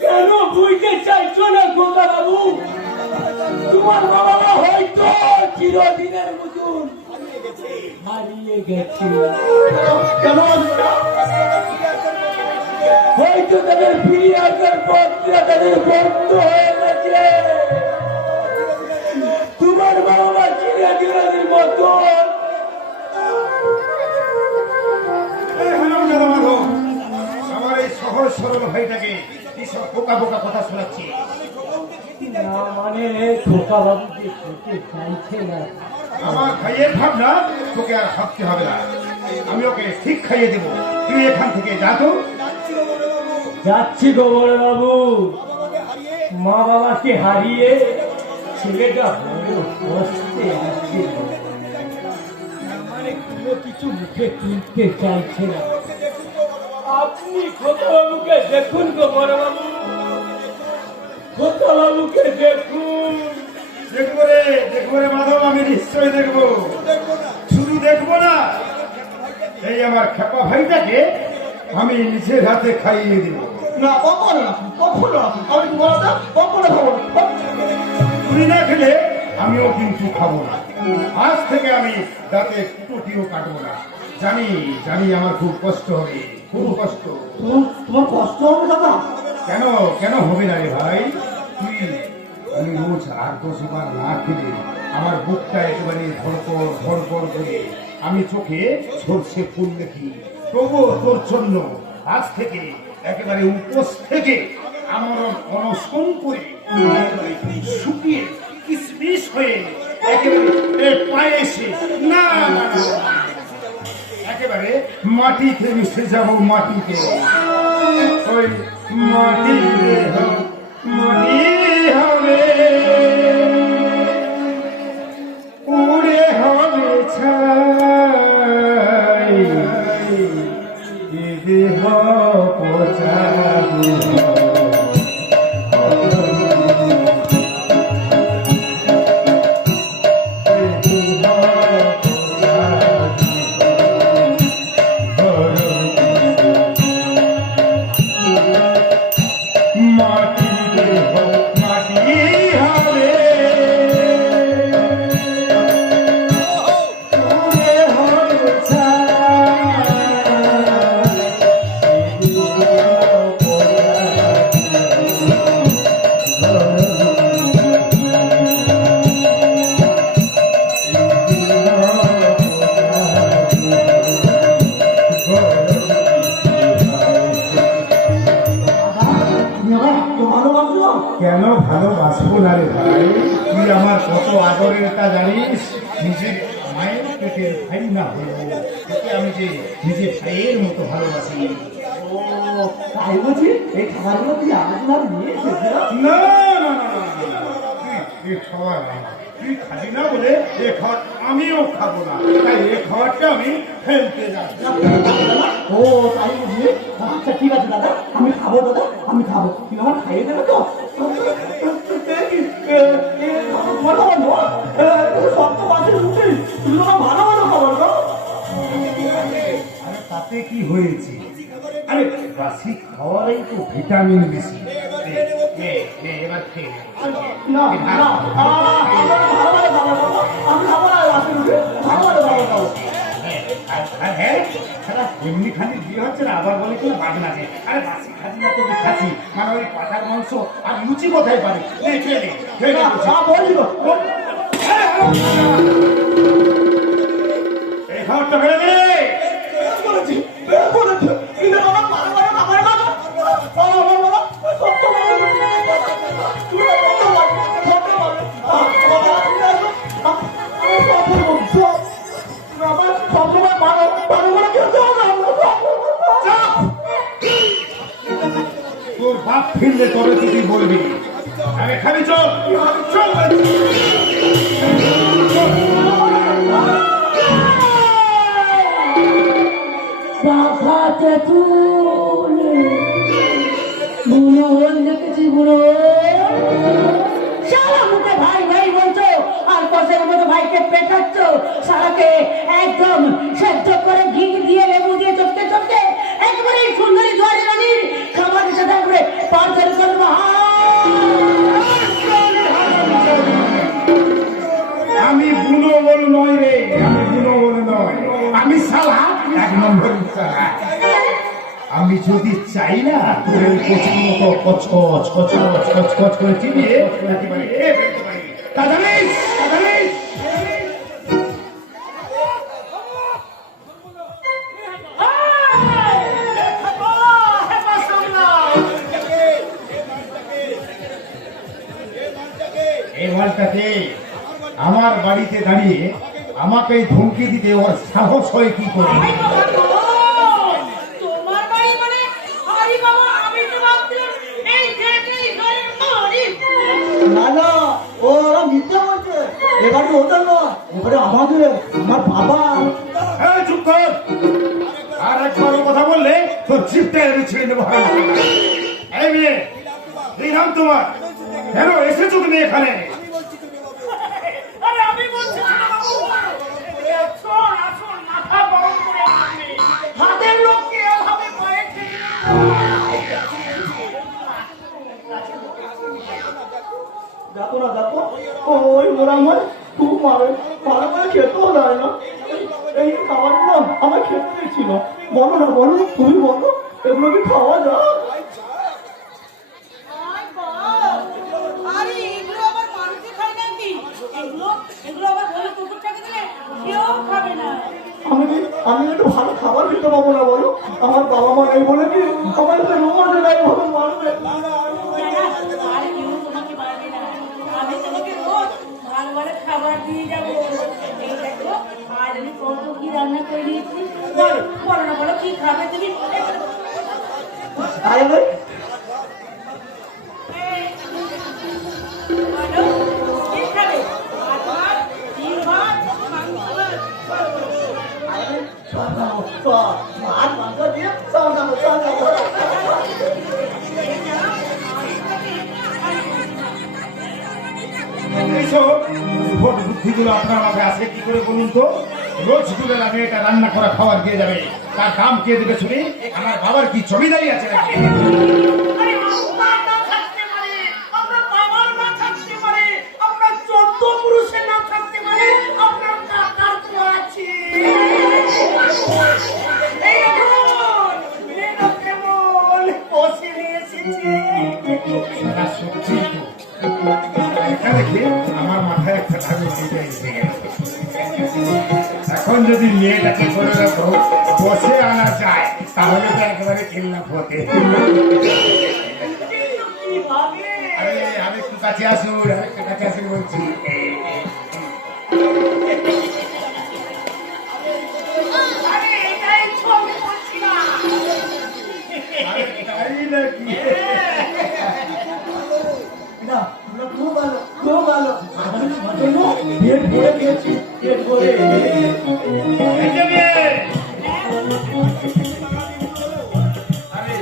কেন বুঝতে চাইছো না খোকা বাবু? তোমার বাবা মা হয়তো চিরদিনের মতন হারিয়ে গেছে। কেন আসবে না? হয়তো তাদের ফিরে আসার পর তাদের বন্ধ হয়ে গেছে। তোমার বাবা মা চিরদিনের মতন আমার এই সহজ সরল ভাইটাকে এসব বোকা বোকা কথা শোনাচ্ছি। না মানে খোকা বাবু যে খেতে চাইছে না। আমার খাইয়ে ভাবনা তোকে আর ভাবতে হবে না, আমি ওকে ঠিক খাইয়ে দেবো। তুই এখান থেকে যা তো। যাচ্ছি গো বড় বাবু। মা বাবাকে হারিয়ে ছেলেটা বড় কষ্টে আছে। মানে কোনো কিছু মুখে তুলতে চাইছে না। আপনি খোকা বাবুকে দেখুন গো বড় বাবু, খোকা বাবুকে দেখুন। দেখবো রে মাধব, আমি নিশ্চয়ই দেখবো। শুধু দেখবো না, এই আমার খেপা ভাইটাকে আমি নিজের হাতে খাইয়ে দিব। না কখনো না, কখনো না, আমি তোমার হাতে কখনো খাবো না। তুই না খেলে আমিও কিন্তু খাবো না। আজ থেকে আমি দাঁতে কুটোটিও কাটবো না। জানি জানি আমার খুব কষ্ট হবে, খুব কষ্ট। তোমার কষ্ট হবে দাদা? কেন কেন হবে না রে ভাই? তুই আমি রোজ 8-10 বার না খেলে আমার বুকটা একেবারে ধড়পড় ধড়পড় করে, আমি চোখে সর্ষে ফুল দেখি। তবুও তোর জন্য আজ থেকে একেবারে উপোস থেকে আমার অনশন করে শুকিয়ে কিসমিস হয়ে একেবারে পায়ে এসে না না না, একেবারে মাটিতে মিশে যাব। মাটিতে ওই মাটিতে মাটি হবে, উড়ে হবে ছাই, এ দেহ পচা কেন ভালোবাসবো না রে ভাই? তুই আমার কত আদরের তা জানিস? নিজের মায়ের পেটের ভাই না হলেও তোকে আমি যে নিজের ভাইয়ের মতো ভালোবাসি। ও তাই বলছি এই খাবারগুলো তুই আমার জন্য নিয়ে এসেছিস? না না না না, না, না, তুই খাওয়া না, তুই খাবি না বলে এ খাবার আমিও খাবো না, তাই এ খাবারটা আমি ফেলতে যাচ্ছি। ও তাই বুঝলি? আচ্ছা ঠিক আছে দাদা, আমি খাবো দাদা, আমি খাবো। তুই আমার খাইয়ে দেবে তো? ভালো ভালো সব তো বাসে উঠি, তুমি তো ভালো ভালো খাবার দাও। আরে তাতে কি হয়েছে? আরে বাসি খাওয়ারেই তো ভিটামিন বেশি। এবার খেয়ে নে। না না ভালো ভালো খাবার খাবো, আমি খাবো না বাসে উঠে, ভালো ভালো খাবার খাবো। আর হ্যাঁ, সারা এমনি খালি বিয়ে হচ্ছে না, আবার বলে কোনো বাদ না যে আরে বাসি খাচ্ছি না তো খাচ্ছি, মানে ওই পাতার মাংস আর লুচি কোথায় পাবে? খেয়ে নে, খেয়ে নে বলছি। বলছি তো এই খাবারটা ফেলে দে। বলেছি বলেছি কিন্তু আমার ভালো ভালো খাবার খাবো। আমার বাবা সব তো ভালো তুই কত ভালো কত ভালো আমার সবসময় ভালো ভালো করে খেতে হবে। তোর বাপ ফিরলে তবে তুই বলবি। আরে খাবি চল চল বলছি। বাঘা তেঁতুল বুনো হল দেখেছি বুনো সারা মুখে ভাই ভাই বলছো আর কষের মতো ভাইকে পেটাচ্ছ, সারাকে একদম সেদ্ধ করে ঘি দিয়ে লেবু দিয়ে চটকে চটকে একবারে সুন্দরী জোয়ারি রানীর খাবার সাথে একবারে পাঁচের করবো। আমি বুনো বল নয় রে, আমি বুনো বল নয়, আমি শালা এক নম্বর শালা। আমি যদি চাই না তোর কচি মতো কচকচ কচকচ কচকচ করে চিবিয়ে একেবারে খেয়ে ফেলতে পারি। তা জানিস? তা জানিস? এই মালটাকে আমার বাড়িতে দাঁড়িয়ে আমাকে ধমকি দিতে ওর সাহস হয় কি করে? তোমার বাড়ি মানে আরে বাবা আমি তো ভাবছিলাম এই গেটেই ঘরের মালিক। না না ওরা মিথ্যা বলছে, এবারে ওদের না, এবারে আমাদের, আমার বাবা। এই চুপ কর, আর একবার ও কথা বললে তোর জিভটা আমি ছেড়ে দেবো। এই মেয়ে, এই নাম তোমার, কেন এসেছো তুমি এখানে? আরে আমি বলছি না বাবু আসুন আসুন মাথা গরম করে আপনি হাতের লোককে এভাবে পায়ে ঠেলে দেখো না দেখো ওই ওরা আমার খুব মারে, ভালো করে খেতেও দেয় না। এই খাবারগুলো আমার খেতে দিচ্ছিল। বলো না বলো, তুমি বলো এগুলো কি খাওয়া যায়? আরে এগুলো আবার মানুষে খায় নাকি? এগুলো আবার ঘরে কুকুরটাকে দিলে কেউ খাবে না। আমি একটু ভালো খাবার খেতে পাবো না বলো? আমার বাবা মা নেই বলে কি আমার একটা রোগ আছে, তাই ভাবে মারবে। আর কেউ তোমাকে মারবে না, আমি তোমাকে রোজ ভালো ভালো খাবার দিয়ে যাবো। এই দেখো আজ আমি কত কি রান্না করে দিয়েছি। বলো বলো না বলো কি খাবে তুমি? আরে ভাই বলো কি খাবে? ভাত, ডিম ভাত, মাংস ভাত। ভাত মাংস দিয়ে সব খাবো, সব খাবো। এইসব ভোট বুদ্ধিগুলো আপনার মাথায় আসে কি করে বলুন তো? রোজ দুবেলা মেয়েটা রান্না করা খাবার দিয়ে যাবে, তার দাম কে দেবে শুনি? আমার বাবার কি জমিদারি আছে নাকি? আরে আপনার না থাকতে পারে, আপনার বাবার না থাকতে পারে, আপনার 14 পুরুষের না থাকতে পারে, আপনার কাকার তো আছে। এই দেখুন, মেয়েটা কেমন বসে নিয়ে এসেছে। সারা সত্যি তো এটা দেখে আমার মাথায় একটা ধারণা এসে গেল। এখন যদি মেয়েটাকে করে রাখো বসে আনা যায় তাহলে তো একেবারে কিল্লা ফতে। কিন্তু কিভাবে? আরে আমি একটু কাছে আসুন, আমি একটু কাছে আসুন বলছি। আরে এটাই ছবি বলছি না। আরে তাই নাকি? না না, খুব ভালো খুব ভালো আমি তোমার জন্য পেট ভরে খেয়েছি পেট ভরে এই যে মেয়ে। আরে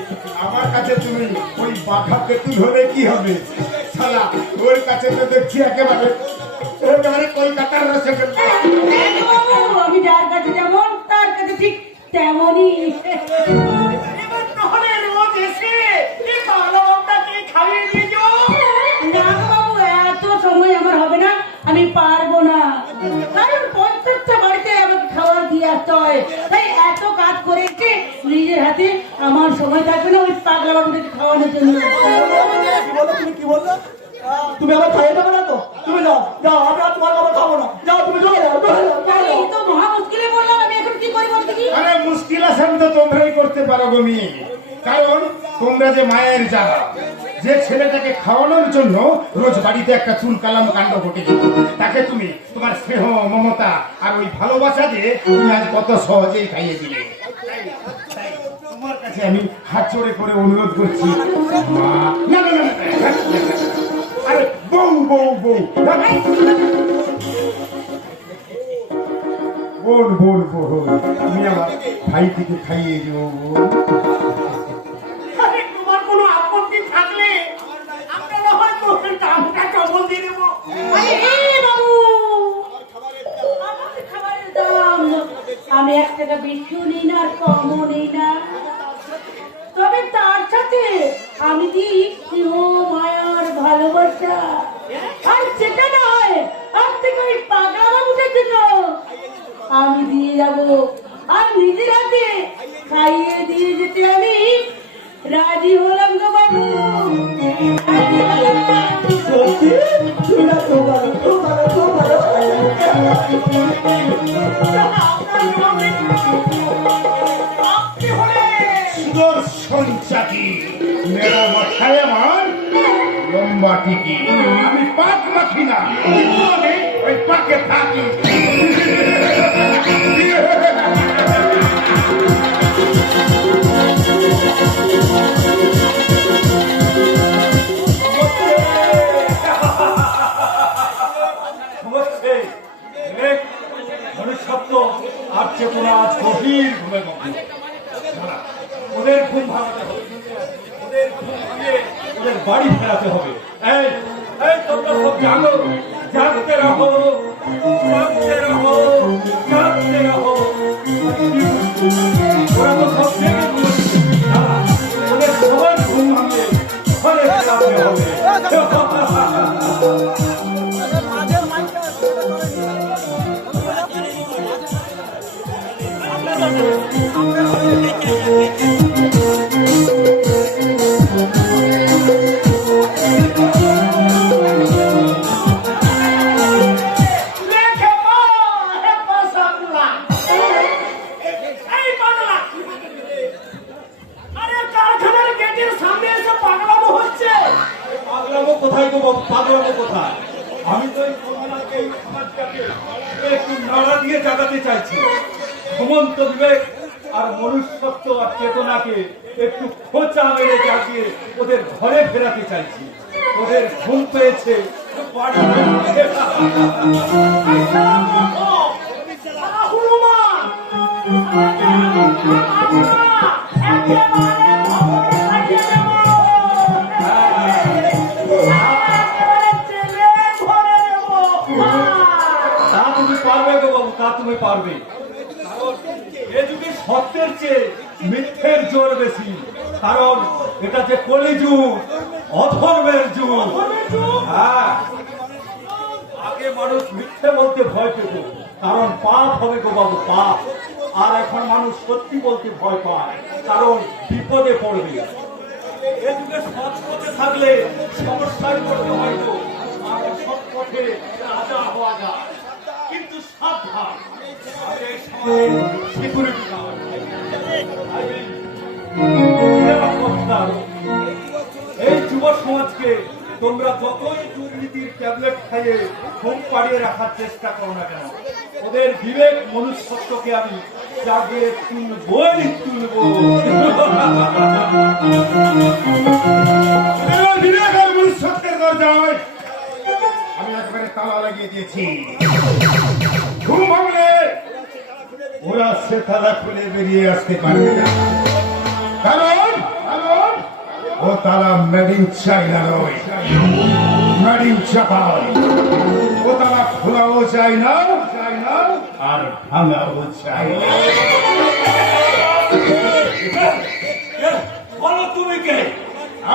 আমার কাছে তুমি ওই বাঘা পেতুল হলে কি হবে? শালা ওর কাছে তো দেখছি একেবারে কলকাতার রসগোল্লা। বাবু, আমি যার কাছে যেমন তার কাছে ঠিক তেমনই। এবার তাহলে রোজ এসে এই বালকটাকে খাইয়ে দিয়ে যাও। না গো বাবু, এত সময় আমার হবে না, আমি পারবো না। কারণ 50টা বাড়িতে আমাকে খাবার দিয়ে আসতে হয়, তাই এত কাজ করে এসে নিজের হাতে আমার সময় থাকবে না ওই পাগলা বাবুদেরকে খাওয়ানোর জন্য। কি বললো তুমি কি বললো তুমি আবার খাইয়ে দেবে না তো তুমি যাও যাও আমি আর তোমার খাবার খাবো না যাও তুমি চলে যাও চলে যাও চলে এই যাও তো মহা মুশকিলে পড়লাম, আমি এখন কি করি বলতে কি? আরে মুশকিল আসান তো তোমরাই করতে পারো গো মেয়ে। কারণ তোমরা যে মায়ের যারা, যে ছেলেটাকে খাওয়ানোর জন্য রোজ বাড়িতে একটা চুল কালাম কাণ্ড ঘটে যেত, তাকে তুমি তোমার স্নেহ মমতা আর ওই ভালোবাসা দিয়ে তুমি আজ কত সহজেই খাইয়ে দিলে। তাই তোমার কাছে আমি হাত জোড়ে করে অনুরোধ করছি, মা, না না না না, আরে বউ বউ বউ, বোন বোন বোন, আমি আমার ভাইটিকে খাইয়ে দেবো। আরে তোমার কোনো আপত্তি থাকলে আপনারা হয়তো দামটা কেমন দিয়ে দেবো। আরে এ বাবু, আমাদের খাবারের দাম আমি 1 টাকা বেশিও নেই না আর কমও নেই না, তবে তার সাথে আমি দিই স্নেহ মায়ার ভালোবাসা। আর সেটা নয়, আজ থেকে ওই পাগলা বাবুদের জন্য আমি দিয়ে যাব, আর নিজের হাতে খাইয়ে দিয়ে যেতে আমি রাজি হলাম গো বাবু। রাজি হলাম। সত্যি তুমি না তো ভালো তো ভালো তো ভালো সুদর্শন চাকি মেরা মাথায় আমার লম্বা টিকি, আমি পাক মাখি না, কিন্তু আমি ওই পাকে থাকি। ঘুমোচ্ছে মনুষ্যত্ব আর চেতনা আজ গভীর ঘুমে মগ্ন। দাঁড়া, ওদের ঘুম ভাঙাতে হবে, ওদের ঘুম ভাঙিয়ে ওদের বাড়ি ফেরাতে হবে। এই এই তোমরা সব জানো, জানতে রহো, জানতে রহো, জানতে রহো। ওরা তো সব জেগে ঘুমোচ্ছে। দাঁড়া, ওদের সবার ঘুম ভাঙিয়ে ঘরে ফেরাতে হবে। রেখে মা, হে পাশাগুলা। এই পাগলা। আরে কারখানার গেটের সামনে এসে পাগলামো হচ্ছে। পাগলামো কোথায় গো বাবু, পাগলামো কোথায়? আমি তো এই সমাজকে, এই সমাজটাকে একটু নাড়া দিয়ে জাগাতে চাইছি। ঘুমন্ত বিবেক আর মনুষ্যত্ব আর চেতনাকে একটু খোঁচা মেরে জাগিয়ে ওদের ঘরে ফেরাতে চাইছি। ওদের ঘুম পেয়েছে, বাড়ি ফেরাতে। এই শালা মূর্খ, শালা হনুমান। একেবারে খবরে খাইয়ে দেবো। একেবারে চেলে ধরে দেবো। তা তুমি পারবে গো বাবু, তা তুমি পারবে। কারণ এ যুগে সত্যের চেয়ে মিথ্যের জোর বেশি। কারণ এটা যে কলিযুগ, অধর্মের যুগ। হ্যাঁ, আগে মানুষ মিথ্যে বলতে ভয় পেত, কারণ পাপ হবে গো বাবু, পাপ। আর এখন মানুষ সত্যি বলতে ভয় পায়, কারণ বিপদে পড়বে। এ যুগে সৎ পথে থাকলে সমস্যায় পড়তে হয়তো, আর সৎ পথে রাজা হওয়া যায়। কিন্তু সাবধান, আগে এই সময়ে সিকিউরিটি গার্ড, এই যুব সমাজকে তোমরা যতই দুর্নীতির ট্যাবলেট খাইয়ে ঘুম পাড়িয়ে রাখার চেষ্টা করো না কেন, ওদের বিবেক মনুষ্যত্বকে আমি জাগিয়ে তুলবই তুলবো। বিবেক আর মনুষ্যত্বের দরজায় আমি একেবারে তালা লাগিয়ে দিয়েছি। ঘুম ভাঙলে ওরা সে তালা খুলে বেরিয়ে আসতে পারবে না, কারণ ও তালা মেড ইন চাইনা নয়, মেড ইন জাপান। ও তালা খোলাও চাই না আর ভাঙাও চাই না। বলো তুমি কে?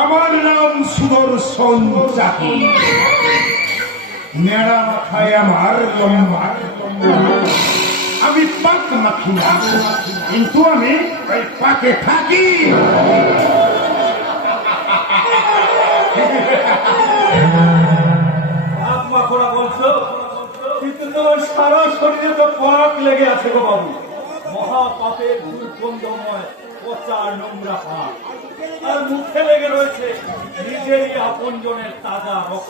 আমার নাম সুদর্শন চাকি, নেড়া মাথায় আমার লম্বা। আমি পাক মাখি না, কিন্তু আমি ওই পাকে থাকি। হাত মাখোরা বলছো, কিন্তু তোমার সারা শরীরে তো পাক লেগে আছে গো বাবু। মহাপাপের দুর্গন্ধময় পচা নোংরা পাক, আর মুখে লেগে রয়েছে নিজেরই আপনজনের তাজা রক্ত।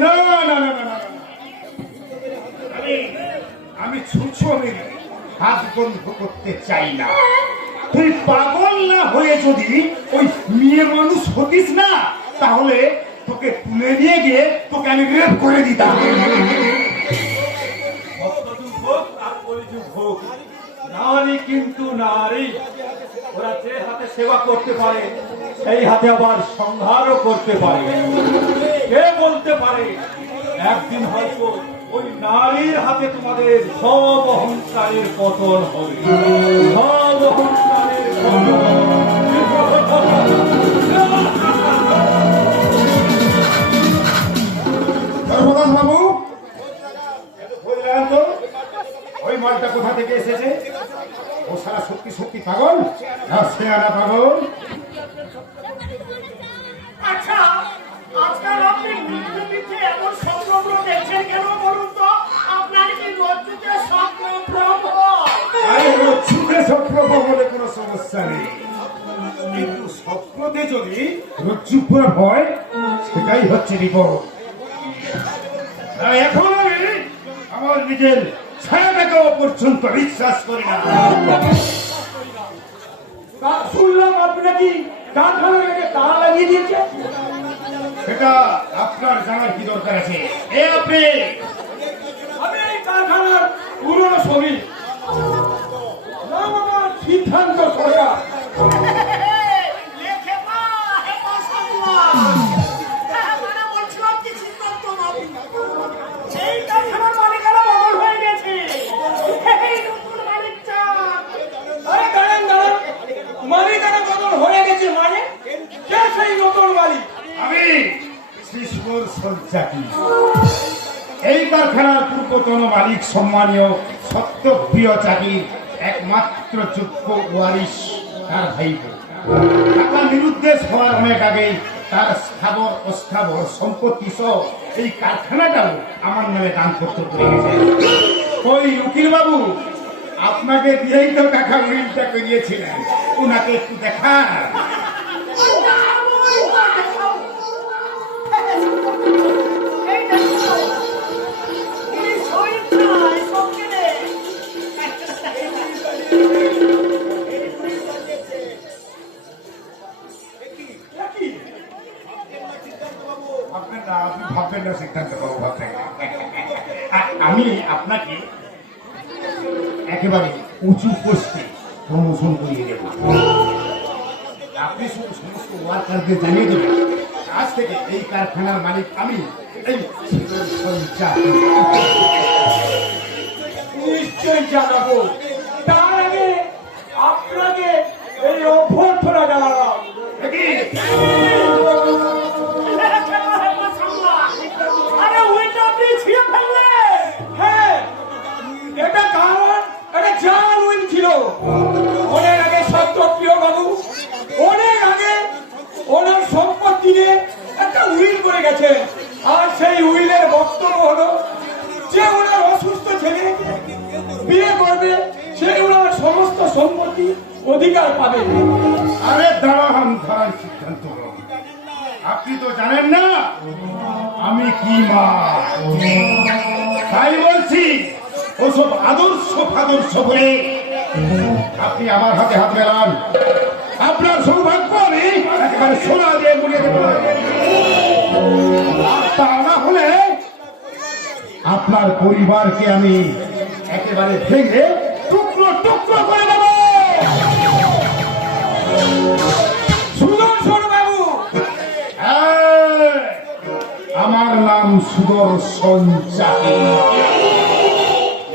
না না না না না, আমি ছুঁচো মেরে হাত বন্ধ করতে চাই না। তুই পাগল না হয়ে যদি ওই মেয়ে মানুষ হতিস না, তাহলে তোকে তুলে নিয়ে গিয়ে তোকে আমি রেপ করে দিতাম। ভক্তযুগ হোক আর কলিযুগ হোক, নারী কিন্তু নারী। ওরা যে হাতে সেবা করতে পারে, সেই হাতে আবার সংহারও করতে পারে। কে বলতে পারে একদিন হয়তো ওই নারীর হাতে তোমাদের সব অহংকারের পতন হবে, সব অহংকারের ধর্মদাস বাবু, বললেন তো ওই মালটা কোথা থেকে এসেছে? ও সারা সত্যি সত্যি পাগল না শেয়ানা পাগল? আচ্ছা, আজকাল আপনি মৃত্যুতে এমন স্বপ্নগুলো দেখছেন কেন বলুন তো? আপনার কি মৃত্যুতে স্বপ্নভ্রম হয়? আরে ও চুপে স্বপ্ন বলে কোনো সমস্যা নেই, কিন্তু স্বপ্নতে যদি রজ্জুপুর হয় সেটাই হচ্ছে বিপদ। আর এখন আমি আমার নিজের ছায়াটাকেও পর্যন্ত বিশ্বাস করি না। শুনলাম আপনি নাকি কারখানা থেকে তালা লাগিয়ে দিয়েছে। সেটা আপনার জানার কি দরকার আছে? এ আপনি আমি এই কারখানার পুরনো শ্রমিক, নাম আমার সিদ্ধান্ত সরকার। লেখে পা, হে পাশাল্লাহ। মানে বলছিলাম কি সিদ্ধান্ত নবী। এই কারখানার মালিকানা বদল হয়ে গেছে। এই নতুন মালিক চান। আরে দাঁড়ান দাঁড়ান, মালিকানা বদল হয়ে গেছে মানে? কে সেই নতুন মালিক? আমি শ্রীশুর সঞ্চাকি, এই কারখানার পূর্বতন মালিক সম্মানীয় সত্যপ্রিয় চাকির একমাত্র যোগ্য ওয়ারিশ তার ভাইপো। টাকা নিরুদ্দেশ হওয়ার অনেক আগেই তার স্থাবর অস্থাবর সম্পত্তি সহ এই কারখানাটাও আমার নামে দান করতে করে গেছে। ওই উকিল বাবু, আপনাকে দিয়েই তো টাকা উইলটা করিয়েছিলেন, ওনাকে একটু দেখান। এই দেখো, এই শরীরটাই সবকে নেই। আপনার না, আপনি ভাববেন না সিদ্ধান্ত বাবু, ভাববেন না। আমি আপনাকে একেবারে উঁচু পোস্টে প্রমোশন করিয়ে দেব। আপনি শুধু সমস্ত ওয়ার্কারদের জানিয়ে দেবেন আজ থেকে এই কারখানার মালিক আমি, এই সুদর্শন চাকি। নিশ্চয়ই জানাবো। তার আগে আপনাকে এই অভ্যর্থনা জানালাম। আরে ওইটা আপনি ছিঁড়ে ফেললে। হ্যাঁ, এটা কারণ এটা জাল উইল ছিল। অনেক আগে সত্যপ্রিয় বাবু অনেক আগে ওনার সম্পত্তি নিয়ে একটা উইল করে গেছেন, আর সেই উইলের বক্তব্য হলো যে ওনার অসুস্থ ছেলে বিয়ে করবে, সেই ওনার সমস্ত সম্পত্তি অধিকার পাবে। আরে দাঁড়ান দাঁড়ান সিদ্ধান্ত বাবু, আপনি তো জানেন না আমি কি মা, তাই বলছি ওসব আদর্শ ফাদর্শ বলে আপনি আমার হাতে হাত মেলান, আপনার সৌভাগ্য আমি একেবারে সোনা দিয়ে মুড়িয়ে দেব। আর তা না হলে আপনার পরিবারকে আমি একেবারে ভেঙে টুকরো টুকরো করে দেব। সুদর্শন বাবু, হ্যাঁ, আমার নাম সুদর্শন চাকি,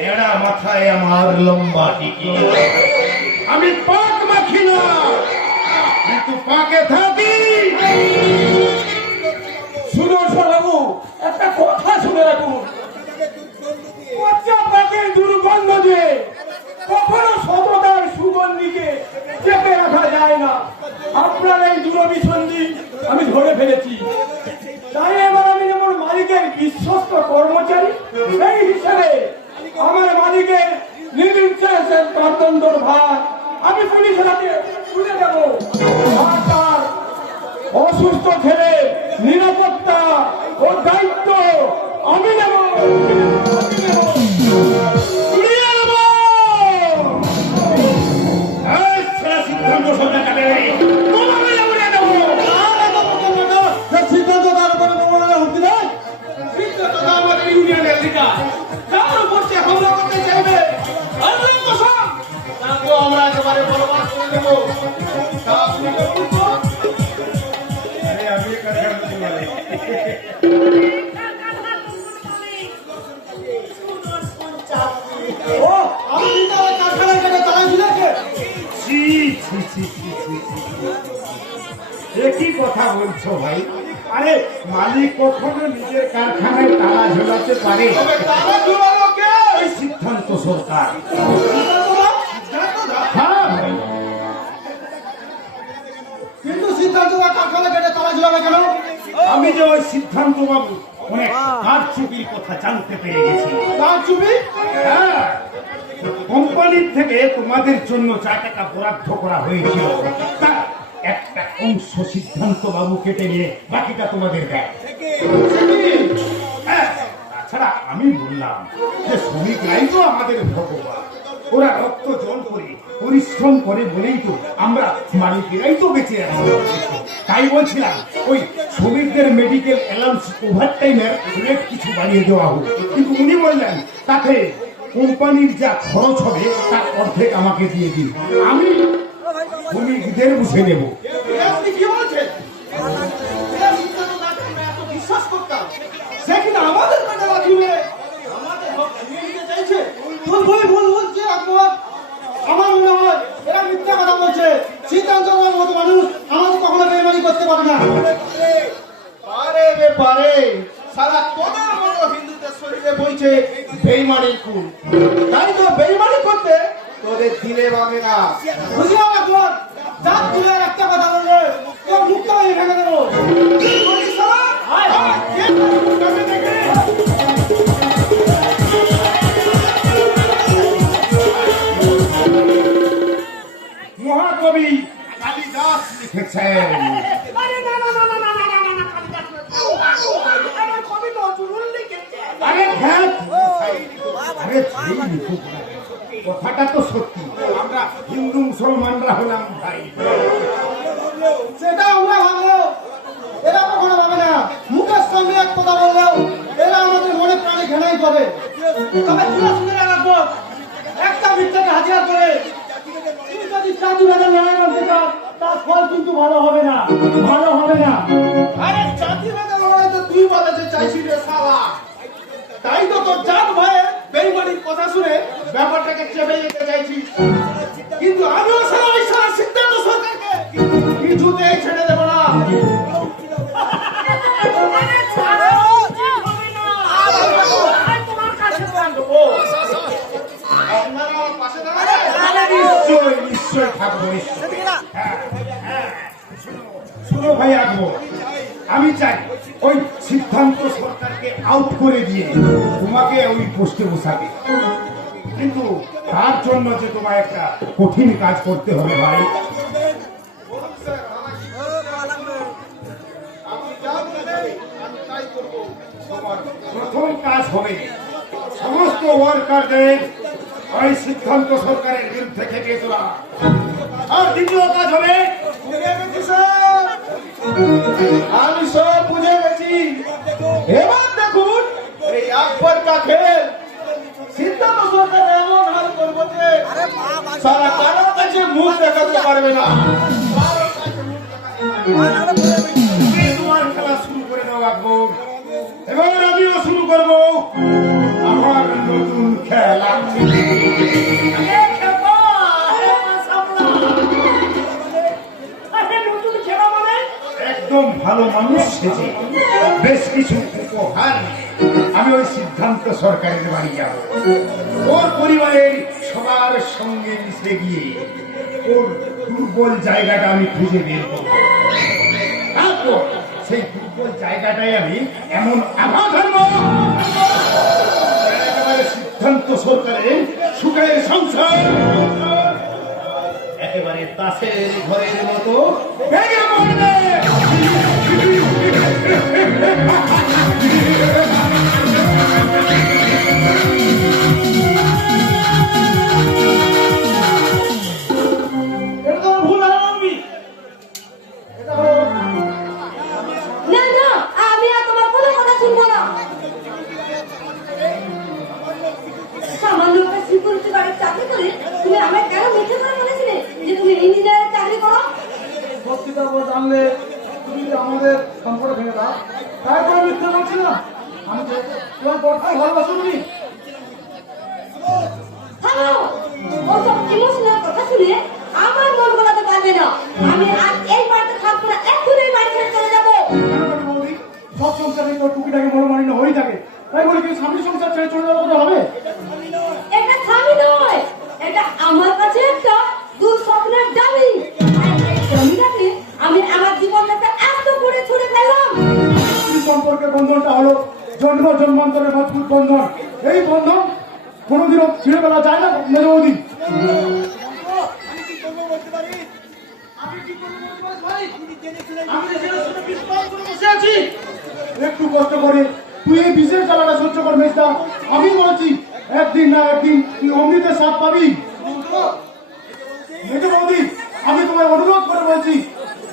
এরা মাথায় আমার লম্বা টিকি, আমি পাক মাখি না কিন্তু পাকে থাকি। সুদর্শন বাবু, একটা কথা শুনে রাখুন, পচা পাকের দুর্গন্ধ দিয়ে কখনো সততার সুগন্ধিকে চেপে রাখা যায় না। আপনার এই দুরভিসন্ধি আমি ধরে ফেলেছি, তাই এবার আমি যেমন মালিকের বিশ্বস্ত কর্মচারী, সেই হিসেবে আমার মালিকের নির্বিচারের তদন্তর ভার আমি পুলিশের হাতে তুলে দেব। আর তার অসুস্থ ছেলে নিরাপত্তা ও দায়িত্ব আমি নেব। উড়িয়ে দেব। এই ছেলে সিদ্ধান্ত সরকারে তোমাকে উড়িয়ে দেব। সিদ্ধান্ত তার উপরে মোবাইলের হুমকি দেয়। সিদ্ধান্ত তো আমাদের ইউনিয়নের লিডার, কার উপর সে হামলা করতে চাইবে আল্লাহ কসম, তাকেও আমরা একেবারে বলবান করে দেব। তা আপনি করুন তো। আরে আমি কথা বলতে পারি। ও আমি তার কারখানায় কেটে তালা ঝুলেছে। ছি, ছি, ছি, ছি, ছি, ছি। এ কি কথা বলছো ভাই? আরে মালিক কখনো নিজের কারখানায় তালা ঝোলাতে পারে? তারা জোরালো কে? এই সিদ্ধান্ত সরকার। হ্যাঁ ভাই, কিন্তু সিদ্ধান্ত কারখানা কেটে তালা ঝুলাবে কেন? আমি যে ওই সিদ্ধান্ত বাবু অনেক কারচুপির কথা জানতে পেরে গেছি। তার চুপি হ্যাঁ, কোম্পানির থেকে তোমাদের জন্য যা টাকা বরাদ্দ করা হয়েছিল তার একটা অংশ সিদ্ধান্ত বাবু কেটে নিয়ে বাকিটা তোমাদের দেয়। হ্যাঁ, তাছাড়া আমি বললাম যে শ্রমিকরাই তো আমাদের ভগবান, ওরা রক্ত জল করে পরিশ্রম করে বলেই তো আমরা মালিকেরাই তো বেঁচে আছি। তাই বলছিলাম ওই শ্রমিকদের মেডিকেল অ্যালাউন্স ওভারটাইমের রেট কিছু বাড়িয়ে দেওয়া হোক, কিন্তু উনি বললেন তাতে কোম্পানির যা খরচ হবে তার অর্ধেক আমাকে দিয়ে দিন, আমি শ্রমিকদের বুঝে নেব। আপনি কি বলছেন? এরা সিদ্ধান্ত না করলে এত বিশ্বাস করতাম। সে কিনা আমাদের পেটে রাখিবে, আমাদের হক ছিনিয়ে নিতে চাইছে। ভুল বলছে আকবর। আমার মনে হয় এরা মিথ্যা কথা বলছে। সিদ্ধান্ত নেওয়ার মতো মানুষ আমাদের কখনো বেইমানি করতে পারে না। পারে বে পারে, সারা তোদের মতো হিন্দুদের শরীরে বইছে বেইমানির খুন, তাই তো বেইমানি করতে তোদের দিলে পাবে না। বুঝলাম আকবর, জাত তুলে একটা কথা বললে তোর মুখটা আমি ভেঙে দেবো। মহাকবি কালিদাস লিখেছেন, আরে ধ্যাৎ, আরে যেই লিখুক না, কথাটা তো সত্যি, আমরা হিন্দু মুসলমানরা হলাম ভাই। সেটা আমরা ভাববো, এরা কখনো ভাবে না। মুখের সামনে এক কথা বললেও এরা আমাদের মনে প্রাণে ঘেনাই করে। তবে তুই শুনে রাখবো, একটা মিথ্যাকে হাজিরা করে তুই যদি জাতি ভেদে লড়াই করতে চাস, তার ফল কিন্তু ভালো হবে না, ভালো হবে না। আরে জাতিভেদে লড়াই তো তুই বলে যে চাইছিস রে শালা, তাই তো তোর জাত ভাইয়ের বেইমানির কথা শুনে ব্যাপারটাকে চেপে যেতে চাইছিস, কিন্তু আমিও সারা ওই সারা সিদ্ধান্ত সরকারকে কিছুতেই ছেড়ে দেবো না। আপনারা আমার পাশে দাঁড়াবেন? নিশ্চয় নিশ্চয় থাকবো, নিশ্চয়। হ্যাঁ, শুনো ভাই আকবর, আমি চাই ওই সিদ্ধান্ত সরকারকে আউট করে দিয়ে তোমাকে ওই পোস্টে বসাবে। কিন্তু তার জন্য যে তোমায় একটা কঠিন কাজ করতে হবে ভাই। আপনি যা বলবেন আমি তাই করবো। তোমার প্রথম কাজ হবে সমস্ত ওয়ার্কারদের ওই সিদ্ধান্ত সরকারের বিরুদ্ধে খেপিয়ে তোলা। আর দ্বিতীয় কাজ হবে বুঝে গেছি স্যার, আমি সব বুঝে গেছি। এবার দেখুন এই আকবর কাকে সিদ্ধান্ত সরকার এমন হাল করবো যে সারা কারো কাছে মুখ দেখাতে পারবে না। তুমি তোমার খেলা শুরু করে দাও আকবর, এবার আমিও শুরু করবো আমার নতুন খেলা। একদম ভালো মানুষ সেজে বেশ কিছু উপহার আমি ওই সিদ্ধান্ত সরকারের বাড়ি যাব। ওর পরিবারের সবার সঙ্গে মিশে গিয়ে ওর দুর্বল জায়গাটা আমি খুঁজে বের করব। তারপর সেই দুর্বল জায়গাটাই আমি এমন আঘাত হানব, একেবারে সিদ্ধান্ত সরকারের সুখের সংসার একেবারে তাসের ঘরের মতো ভেঙে পড়বে। এটা তো ভুল আনবি। এটা হলো না না, আমি আর তোমার কোনো কথা শুনবো না। সামান্য একটা সিকিউরিটি গার্ডের চাকরি করে তুমি আমায় কেন মিথ্যে করে বলেছিলে যে তুমি ইঞ্জিনিয়ারের চাকরি করো? সত্যিটা বলে জানলে তুমি যদি আমাদের সম্পর্ক ভেঙে দাও, তাই করে মিথ্যে বলছি না। আমি তো তোমার কথাই ভালোবাসো তুমি। থামো, ওসব ইমোশনাল কথা শুনে আমার মন গলাতে পারবে না। আমি আজ এই বাড়িতে থাকবো না, এক্ষুনি এই বাড়ি ছেড়ে চলে যাবো। বৌদি, সব সংসারে তো টুকিটাকি বড় মানি না হয়ে থাকে, তাই বলি কি স্বামী সংসার ছেড়ে চলে যাওয়ার কথা হবে? এটা স্বামী নয়, এটা আমার কাছে একটা দুঃস্বপ্নের ডামি। আর এই ডামিটাকে আমি আমার জীবনটাকে এত করে ছুড়ে ফেললাম। স্ত্রী সম্পর্কের বন্ধনটা হলো জন্ম জন্মান্তরের মজবুত বন্ধন। এই বন্ধন কোনোদিনও ছিঁড়ে ফেলা যায় না মেজ বৌদি। একটু কষ্ট করে তুই এই বিশেষ জ্বালাটা সহ্য কর মেজদা। আমি বলছি একদিন না একদিন তুই অমৃতের স্বাদ পাবি। মেজ বৌদি, আমি তোমায় অনুরোধ করে বলছি,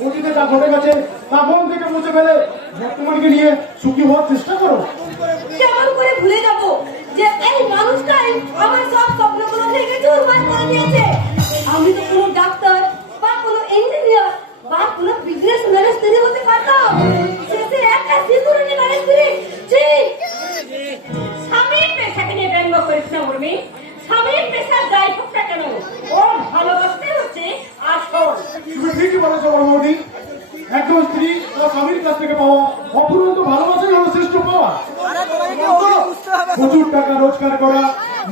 অতীতে যা ঘটে গেছে তা মন থেকে মুছে ফেলে বর্তমানকে নিয়ে সুখী হওয়ার চেষ্টা করো। কেমন করে ভুলে যাব যে এই মানুষটাই আমার সব স্বপ্নগুলো ভেঙে চুরমার করে দিয়েছে। আমি তো কোনো ডাক্তার বা কোনো ইঞ্জিনিয়ার বা কোনো বিজনেসম্যানের স্ত্রী হতে পারতাম, শেষে একটা সিকিউরিটি গার্ডের স্ত্রী। ছি! স্বামীর পেশাকে নিয়ে ব্যঙ্গ করিস না উর্মি। স্বামীর পেশার দায় হোকটা কেন, ওর ভালোবাসতে হচ্ছে আসল। তুমি ঠিকই বলেছো বড় বৌদি, একজন স্ত্রী তার স্বামীর কাছ থেকে পাওয়া অপূর্ণ ভালোবাসাই হলো শ্রেষ্ঠ পাওয়া। প্রচুর টাকা রোজগার করা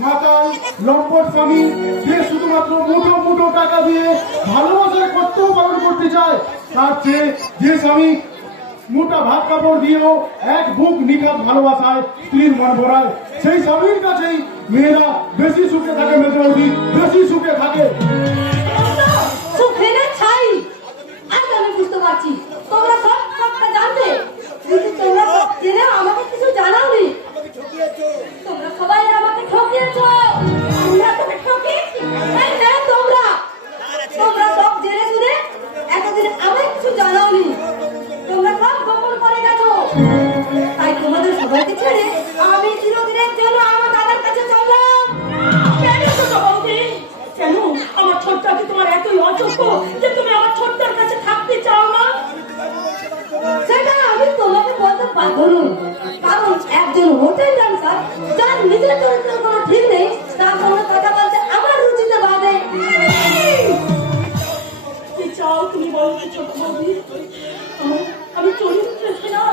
মাতাল লম্পট স্বামী যে শুধুমাত্র মুঠো মুঠো টাকা দিয়ে ভালোবাসার কর্তব্য পালন করতে চায়, তার চেয়ে যে স্বামী মোটা ভাত কাপড় দিয়েও এক বুক নিখাত ভালোবাসায় স্ত্রীর মন ভরায়, সেই স্বামীর কাছেই মেয়েরা বেশি সুখে থাকে। মেজবৌদি বেশি সুখে থাকে। সুখে না ছাই, আজ আমি বুঝতে পারছি তোমরা সব সবটা জানতে, কিন্তু তোমরা সব জেনে আমাকে কিছু জানাওনি। তোমরা সবাই আমাকে ঠকিয়েছো। আমরা তোকে ঠকিয়েছি? এই না, তোমরা সব জেনে শুনে এতদিন আমায় কিছু জানাওনি। তোমরা সব গোপন করে গেছো। তাই তোমাদের সবাইকে ছেড়ে আমি চিরদিনের জন্য আমার দাদার কাছে চললাম। কেন ছোট বৌদি, কেন আমার ছোট্টাকে তোমার এতই অযোগ্য যে তুমি আমার ছোট্টার কাছে থাকতে চাও না? সেটা আমি তোমাকে বলতে পারবো না, কারণ একজন হোটেল ডান্সার যার নিজের চরিত্রের কোনো ঠিক নেই, তার সঙ্গে কথা বলতে আমার রুচিতে বাধে। কি চাও তুমি বলো তো ছোট বৌদি? আমি চরিত্রে না,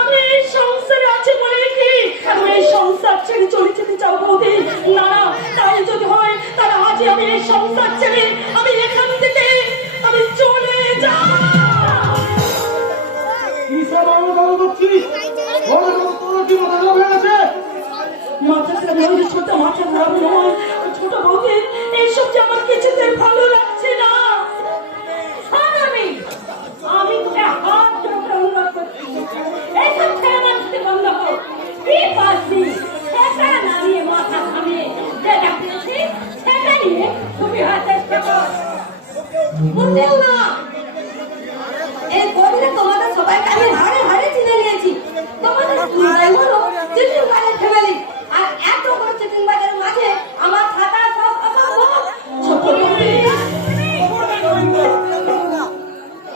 আমি এই সংসারে আছি বলে কি আমি এই সংসার ছেড়ে চলে যেতে চাও বৌদি? না না, তাই যদি হয় তাহলে আজই আমি এই সংসার ছেড়ে আমি এখান থেকে আমি চলে যাই। কি সব আমি ভালো করছি? তোর কি মাথা খারাপ হয়ে গেছে? মাথা খারাপ ওই ছোট মাথা ঘোরাবো নয়, ওই ছোট বউকে এইসব যে আমার কিছুতে ভালো লাগছে না। আমি তোকে হাত ধরে অনুরোধ করছি, এইসব ছেলে মানুষকে বন্ধ কর। কি পারছি সেটা না নিয়ে মাথা ঘামিয়ে যেটা পেয়েছি সেটা নিয়ে তুমি হাত চেষ্টা কর। বুঝলেও না, এই কদিনে তোমাদের সবাইকে আমি হাড়ে হাড়ে চিনে নিয়েছি। তোমাদের পুরাই হলো চিটিং বাজার ফ্যামিলি, আর এত বড় চিটিং বাজারের মাঝে আমার থাকা সব অসম্ভব। ছোট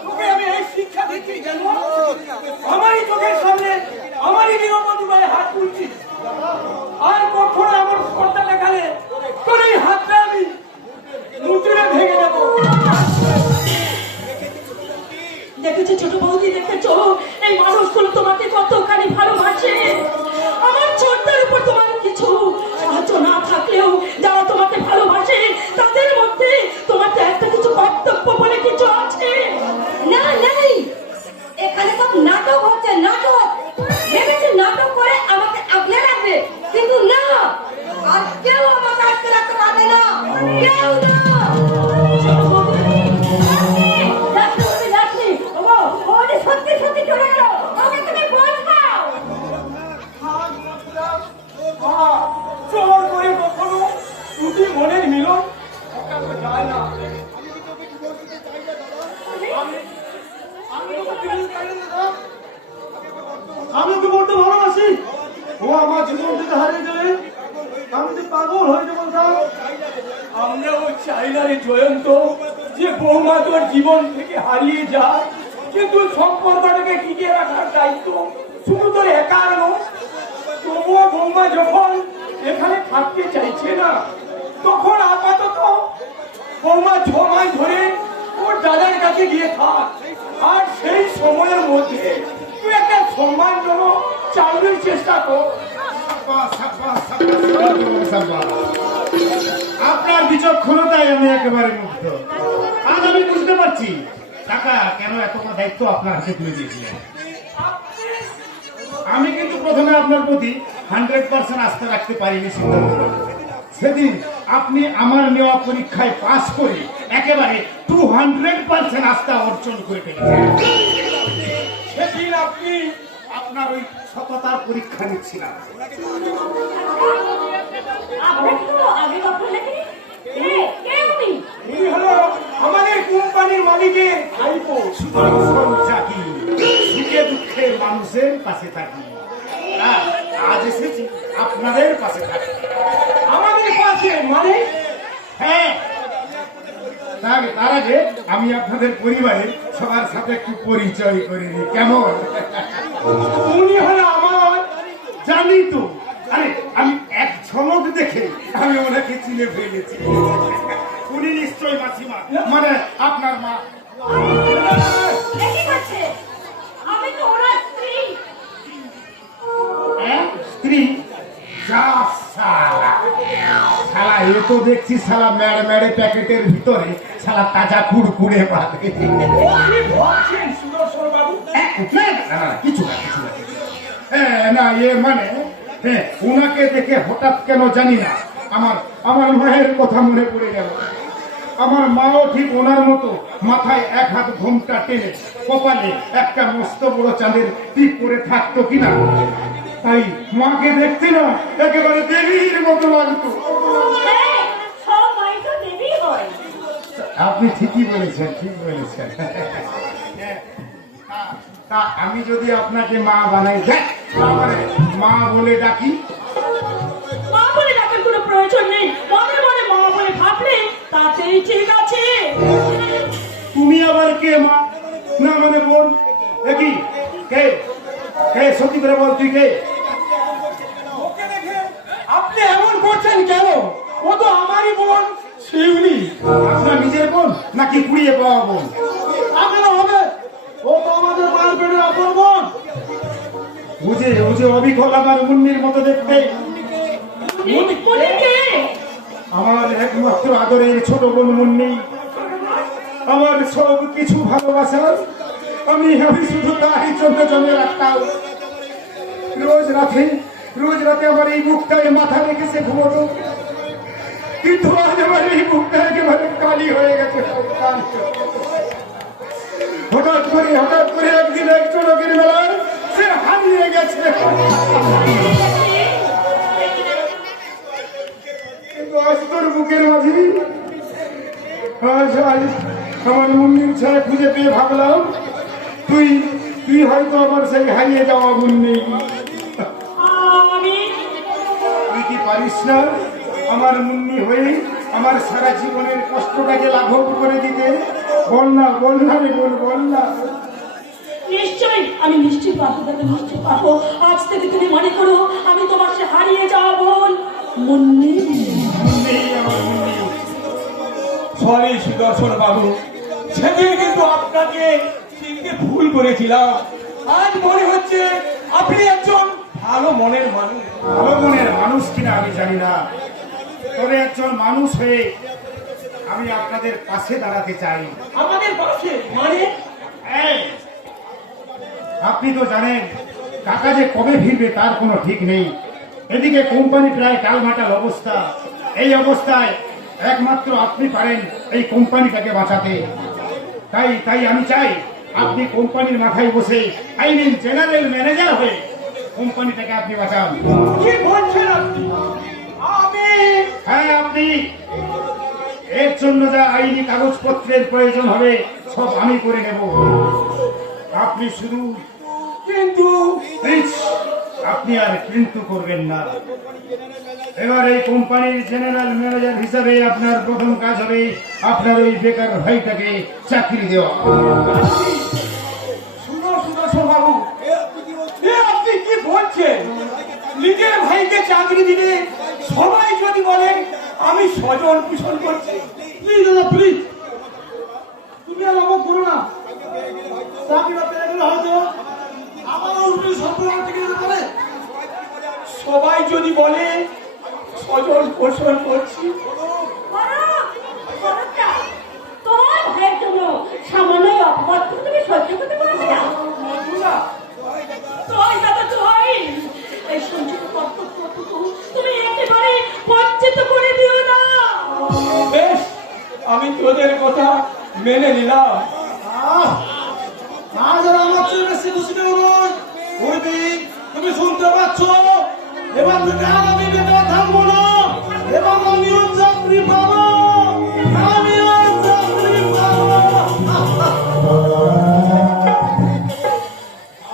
তোকে আমি এই শিক্ষা দিচ্ছি জানো, আমারই চোখের সামনে আমারই নিরপরাধ গায়ে হাত তুলছিস, আর কখনো আমার কর্তা দেখালে তোর এই হাতটা আমি মুচড়ে ভেঙে দেবো। দেখেছো ছোট বৌদি, দেখেছো এই মানুষগুলো তোমাকে কতখানি ভালোবাসে। আমার ছোটদের উপর তোমার কিছু সাহায্য না থাকলেও যারা তোমাকে ভালোবাসে তাদের মধ্যে তোমার তো একটা কিছু কর্তব্য বলে কিছু আছে। না নাই, এখানে সব নাটক হচ্ছে, নাটক। ভেবেছে নাটক করে আমাকে আগলে রাখবে, কিন্তু না, আর কেউ আমাকে আটকে রাখতে পারবে না, কেউ না। সত্যি সত্যি চলে গেল, ওকে তুমি বোঝাও। চোর করে কখনো দুটি মনের মিলন ওটা যায় না। আমি ওকে বড্ড ভালোবাসি। ও আমার জীবন থেকে হারিয়ে গেলে আমি যে পাগল হয়ে যাবো স্যার। আমরাও চাই না রে জয়ন্ত যে বৌমা তোর জীবন থেকে হারিয়ে যায়, কিন্তু সম্পর্কটাকে টিকিয়ে রাখার দায়িত্ব শুধু তোর একার নয়। তবুও বৌমা যখন এখানে থাকতে চাইছে না, তখন আপাতত বৌমা 6 মাস ধরে ওর দাদার কাছে গিয়ে থাক, আর সেই সময়ের মধ্যে তুই একটা সম্মানজনক চাকরির চেষ্টা কর। আপনার বিচক্ষণতায় আমি একেবারে মুগ্ধ। আজ আমি বুঝতে পারছি টাকা কেন এত বড় দায়িত্ব আপনার হাতে তুলে দিয়েছিলেন। আমি কিন্তু প্রথমে আপনার প্রতি 100% আস্থা রাখতে পারিনি সিদ্ধান্ত। সেদিন আপনি আমার নেওয়া পরীক্ষায় পাস করে একেবারে 200% আস্থা অর্জন করে ফেলেছেন। সেদিন আপনি আপনার ওই সততার পরীক্ষা নিচ্ছিলাম। আপনাকে তো আগে কখনো দেখিনি। কে উনি? এই হলো আমাদের কোম্পানির মালিকের ভাইপো। চাকি সুখে দুঃখে মানুষের পাশে থাকি, আর আজ এসেছি আপনাদের পাশে থাকি। আমাদের পাশে মানে? হ্যাঁ, তার আগে আমি আপনাদের পরিবারের সবার সাথে একটু পরিচয় করে নিই, কেমন? উনি হলো আমার। জানি তো, আরে আমি এক ঝলক দেখে আমি ওনাকে চিনে ফেলেছি। উনি নিশ্চয়ই মাসিমা, মানে আপনার মা। দেখে পাচ্ছে, আমি তো ওনার স্ত্রী। হ্যাঁ, স্ত্রী? যা শালা, শালা এ তো দেখছি শালা মেড়ে মেড়ে প্যাকেটের ভিতরে শালা তাজা কুড়কুড়ে পাবে। কি ভাবছেন সুদর্শন বাবু? কিছু না, কিছু না। হ্যাঁ, না এ মানে হ্যাঁ, ওনাকে দেখে হঠাৎ কেন জানি না আমার মায়ের কথা মনে পড়ে গেল। আমার মাও ঠিক ওনার মতো মাথায় এক হাত ঘোমটা টেনে কপালে একটা মস্ত বড় চাঁদের টিপ করে থাকতো কিনা, তাই মাকে দেখতে না একেবারে দেবীর মতো লাগতো। হ্যাঁ, সব মাই তো দেবী হয়। আপনি ঠিকই বলেছেন, ঠিক বলেছেন। তা আমি যদি আপনাকে মা বানাই দেখ, তাহলে মা বলে ডাকি। মা বলে ডাকার কোনো প্রয়োজন নেই, মনে মনে মা বলে ভাবলে তাতেই ঠিক আছে। তুমি আবার কে মা? না মানে বোন? দেখি কে কে সত্যি করে বল, তুই কে? ওকে দেখে আপনি এমন করছেন কেন? ও তো আমারই বোন শিউলি। আপনার নিজের বোন নাকি কুড়িয়ে পাওয়া বোন? আপনারা হবে, ও তো আমাদের মায়ের পেটের আপন বোন। বুঝে অবিকল আমার মুন্নির মতো দেখতে। উনি কে? আমার একমাত্র আদরের ছোট বোন মুন্নি, আমার সব কিছু ভালোবাসার। আমি শুধু তারই জন্য জমে রাখতাম। রোজ রাতে রোজ রাতে আমার এই বুকটায় মাথা রেখে সে ঘুমোতো, কিন্তু আজ আমার এই বুকটা একেবারে কালি হয়ে গেছে। হঠাৎ করে একদিন এক চড়কের বেলায় সে হারিয়ে গেছে। কিন্তু আজ তোর বুকের মাঝে আজ আমার মুন্নির ছায়া খুঁজে পেয়ে ভাবলাম তুই হয়তো আমার সেই হারিয়ে যাওয়া মুন্নি। তুই কি পারিস না আমার মুন্নি হয়ে আমার সারা জীবনের কষ্টটাকে লাঘব করে দিতে? বল না রে বোন, বল না। নিশ্চয়ই, আমি নিশ্চয়ই পাবো দাদা, নিশ্চয়ই পাবো। আজ থেকে তুমি মনে করো আমি তোমার সে হারিয়ে যাওয়া বোন মুন্নি। সরি সুদর্শন বাবু, সেদিন কিন্তু আপনাকে চিনতে ভুল করেছিলাম। আজ মনে হচ্ছে আপনি একজন ভালো মনের মানুষ। ভালো মনের মানুষ কিনা আমি জানি না, তবে একজন মানুষ হয়ে আমি আপনাদের পাশে দাঁড়াতে চাই। আমাদের পাশে মানে? এই, আপনি তো জানেন টাকা যে কবে ফিরবে তার কোনো ঠিক নেই। এদিকে কোম্পানি প্রায় টালমাটাল অবস্থা। এই অবস্থায় একমাত্র আপনি পারেন এই কোম্পানিটাকে বাঁচাতে। তাই আমি চাই আপনি কোম্পানির মাথায় বসে আইন জেনারেল ম্যানেজার হয়ে কোম্পানিটাকে আপনি বাঁচান। কি বলছেন আপনি? হ্যাঁ, আপনি। এর জন্য যা আইনি কাগজপত্রের প্রয়োজন হবে সব আমি করে নেব। আপনি শুধু কিন্তু প্লিজ আপনি আর কিন্তু করবেন না। এবার এই কোম্পানির জেনারেল ম্যানেজার হিসাবে আপনার প্রথম কাজ হবে আপনার ওই বেকার ভাইটাকে চাকরি দেওয়া। সুদর্শন বাবু, আপনি কি বলছেন? নিজের ভাইকে চাকরি দিলে সবাই যদি বলে আমি স্বজন পোষণ করছি। প্লিজ দাদা, প্লিজ তুমি আর অবাক করো না। চাকরিটা পেয়ে গেলে হয়তো আমার উল্টো সম্পর্ক থেকে যেতে পারে। সবাই যদি বলে স্বজন পোষণ করছি, তোমার ভাইয়ের জন্য সামান্য অপবাদ তুমি সহ্য করতে পারছি না। তুই দাদা তুই এই সঞ্চিত কর্তব্যটুকু তুমি একেবারে বঞ্চিত করে দিও না। বেশ, আমি তোদের কথা মেনে নিলাম। আজ আর আমার চেয়ে বেশি খুশি নয়। ওই দিক তুমি শুনতে পাচ্ছ? এবার থেকে আর আমি বেকার থাকবো না। এবার আমিও চাকরি পাবো, আমিও চাকরি পাবো।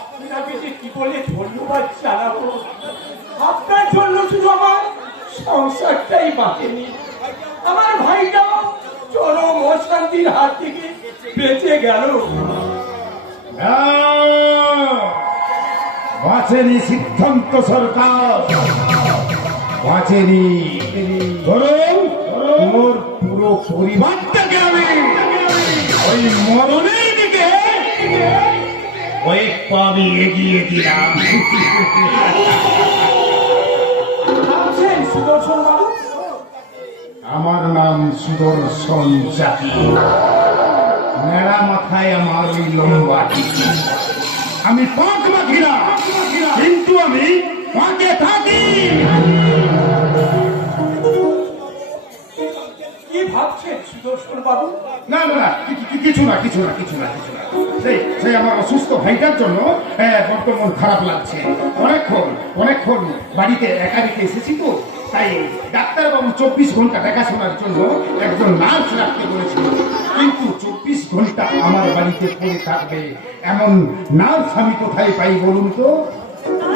আপনাকে যে কি বলে ধন্যবাদ জানাবো। আপনার জন্য শুধু আমার সংসারটাই বাঁচেনি, আমার ভাইটাও চরম অশান্তির হাত থেকে বেঁচে গেল। বাঁচেনি সিদ্ধান্ত সরকার, বাঁচেনি বরং তোর পুরো পরিবারটাকে আমি ওই মরণের দিকে কয়েক পা আমি এগিয়ে দিলাম। ভাবছেন সুদর্শন বাবু? আমার নাম সুদর্শন জাতি, নেড়া মাথায় আমার ওই লম্বা টিকি। আমি পাঁক মাখি না, কিন্তু আমি পাঁকে থাকি। কি ভাবছেন সুদর্শন বাবু? না না না, কিছু না। সেই আমার অসুস্থ ভাইটার জন্য বড্ড মন খারাপ লাগছে। অনেকক্ষণ বাড়িতে একা রেখে এসেছি তো, তাই ডাক্তারবাবু 24 ঘন্টা দেখাশোনার জন্য একজন নার্স রাখতে বলেছিল। কিন্তু 24 ঘন্টা আমার বাড়িতে পড়ে থাকবে এমন নার্স আমি কোথায় পাই বলুন তো?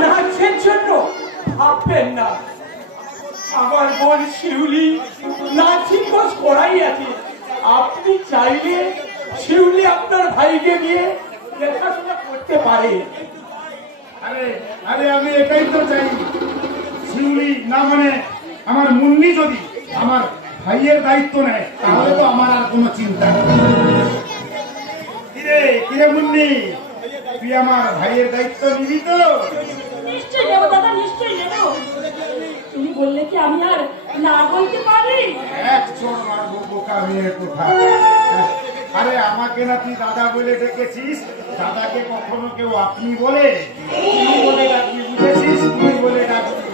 নাচের জন্য ভাববেন না, আমার বোন শিউলি নাচিং কোর্স করাই আছে। আপনি চাইলে শিউলি আপনার ভাইকে দিয়ে দেখাশোনা করতে পারে। আরে আমি এটাই তো চাই। শিউলি না মানে আমার মুন্নি যদি আমার ভাইয়ের দায়িত্ব নেয় তাহলে তো আমার আর কোনো চিন্তা নেই। কিরে মুন্নি, তুই আমার ভাইয়ের দায়িত্ব নিবি তো? নিশ্চয়ই নেবো দাদা, নিশ্চয়ই নেবো। তুমি বললে কি আমি আর না বলতে পারি? এক চোর মারবো বোকা মেয়ে কোথা। আরে আমাকে না তুই দাদা বলে ডেকেছিস, দাদাকে কখনো কেউ আপনি বলে? তুই বলে ডাকবি, বুঝেছিস? তুই বলে ডাকবি।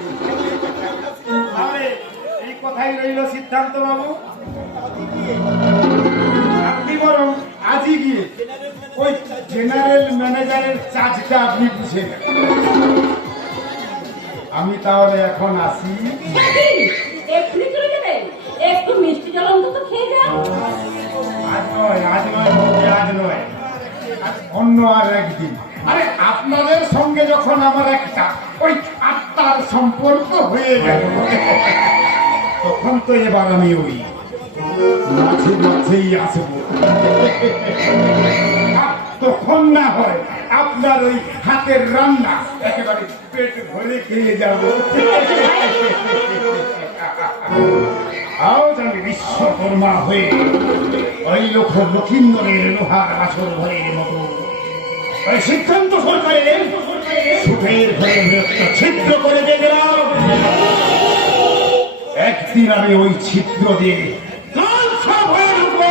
তাহলে এই কথাই রইল সিদ্ধান্ত বাবু, আপনি বরং আজই গিয়ে ওই জেনারেল ম্যানেজারের চার্জটা আপনি বুঝে নেন। আমি তাহলে এখন আসি। এক্ষুনি চলে যাবে? একটু মিষ্টি জল অন্তত খেয়ে যাও। আজ নয়, আজ নয় বৌদি, আজ নয়, আজ অন্য আর একদিন। আরে আপনাদের সঙ্গে যখন আমার একটা ওই আত্মার সম্পর্ক হয়ে গেল, তখন তো এবার আমি ওই মাঝে মাঝেই আসবো। আর তখন না হয় আপনার ওই হাতের রান্না একেবারে পেট ভরে খেয়ে যাবো। আজ আমি বিশ্বকর্মা হয়ে ওই লক্ষিন্দরের লোহার আছর ঘরের মতো ওই সিদ্ধান্ত সরকারের সুখের ঘরে একটা ছিদ্র করে দিয়ে গেলাম। একদিন আমি ওই ছিদ্র দিয়ে কাল সব হয়ে ঢুকবো।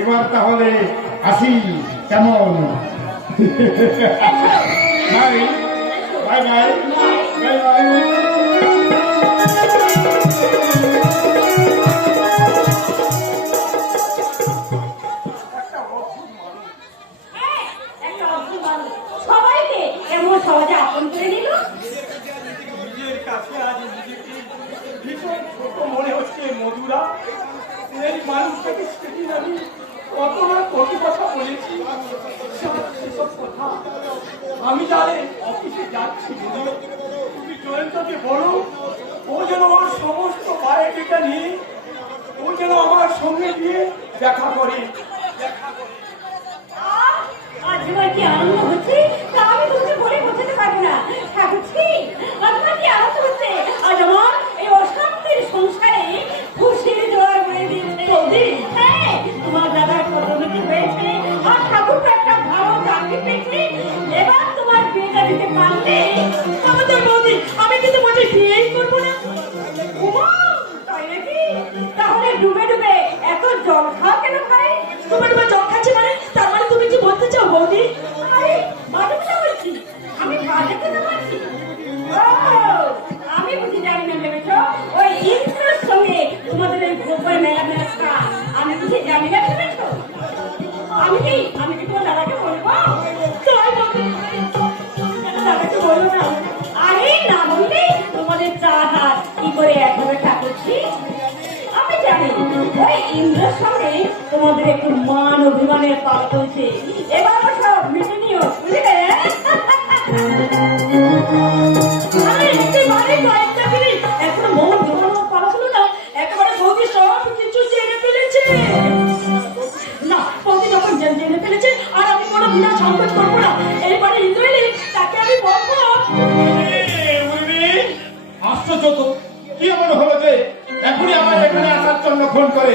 এবার তাহলে আসি, কেমন? Bye bye bye bye bye. একটা অদ্ভুত মানুষ সবাইকে এমন সহজে আপন করে নিল। নিজের কাছে আজ নিজেকে ভীষণ ছোট মনে হচ্ছে মধুরা। এই মানুষটাকে সেদিন আমি কত না কত কথা বলেছি, সেসব কথা আমি জানে অফিসে যাচ্ছি। তুমি জয়ন্তকে বলো ও যেন আমার সমস্ত বায়োডেটা নিয়ে ও যেন আমার সঙ্গে গিয়ে দেখা করে। আজ আমার কি আনন্দ হচ্ছে তা আমি তোমাকে বলে বোঝাতে পারবো না। ঠাকুরছি, আজ আমার কি আনন্দ হচ্ছে। আজ আমার এই অশান্তির সংসারে খুশির জোয়ার বয়ে দিয়েছে। হ্যাঁ, তোমার দাদার পদোন্নতি হয়েছে আর ঠাকুর একটা ভালো চাকরি পেয়েছে। এবার তোমার বিয়েটা দিতে পারলে আমাদের বৌদি আমি কিন্তু মোটে বিয়েই করবো না। উমা, তাই নাকি? তাহলে ডুবে ডুবে এত জল খাওয়া কেন ভাই? ডুবে ডুবে জল খাচ্ছি মানে তার মানে তুমি কি বলতে চাও বৌদি? আরে বাজে কথা বলছি, আমি বাজে কথা বলছি। ও, আমি বুঝি জানি না ভেবেছ ওই ইন্দ্রের সঙ্গে তোমাদের এই গোপন মেলা মেলাটা আমি বুঝি জানি না ভেবেছ? আমি কি তোমার দাদাকে বলবো? তাই বলবে দাদাকে বলবো না? আরে না বললে তোমাদের চাঁদ হাত কি করে একভাবে ঠাকুরছি? আমি জানি ওই ইন্দ্রের সঙ্গে তোমাদের একটু মান অভিমানের পাল চলছে। এবার সব মিটে নিও, বুঝলে? আরে একেবারে কয়েকটা দিনই এখনো মন জমানোর পালা ছিল না, একেবারে বৌদি সব কিছু জেনে ফেলেছে। না, বৌদি যখন জেনে ফেলেছে আর আমি কোনো বিনা সংকোচ করবো না। এইবারে ইন্দ্র এলে তাকে আমি বলবো। আশ্চর্য তো, কি এমন হলো যে এখনই আমার এখানে আসার জন্য ফোন করে?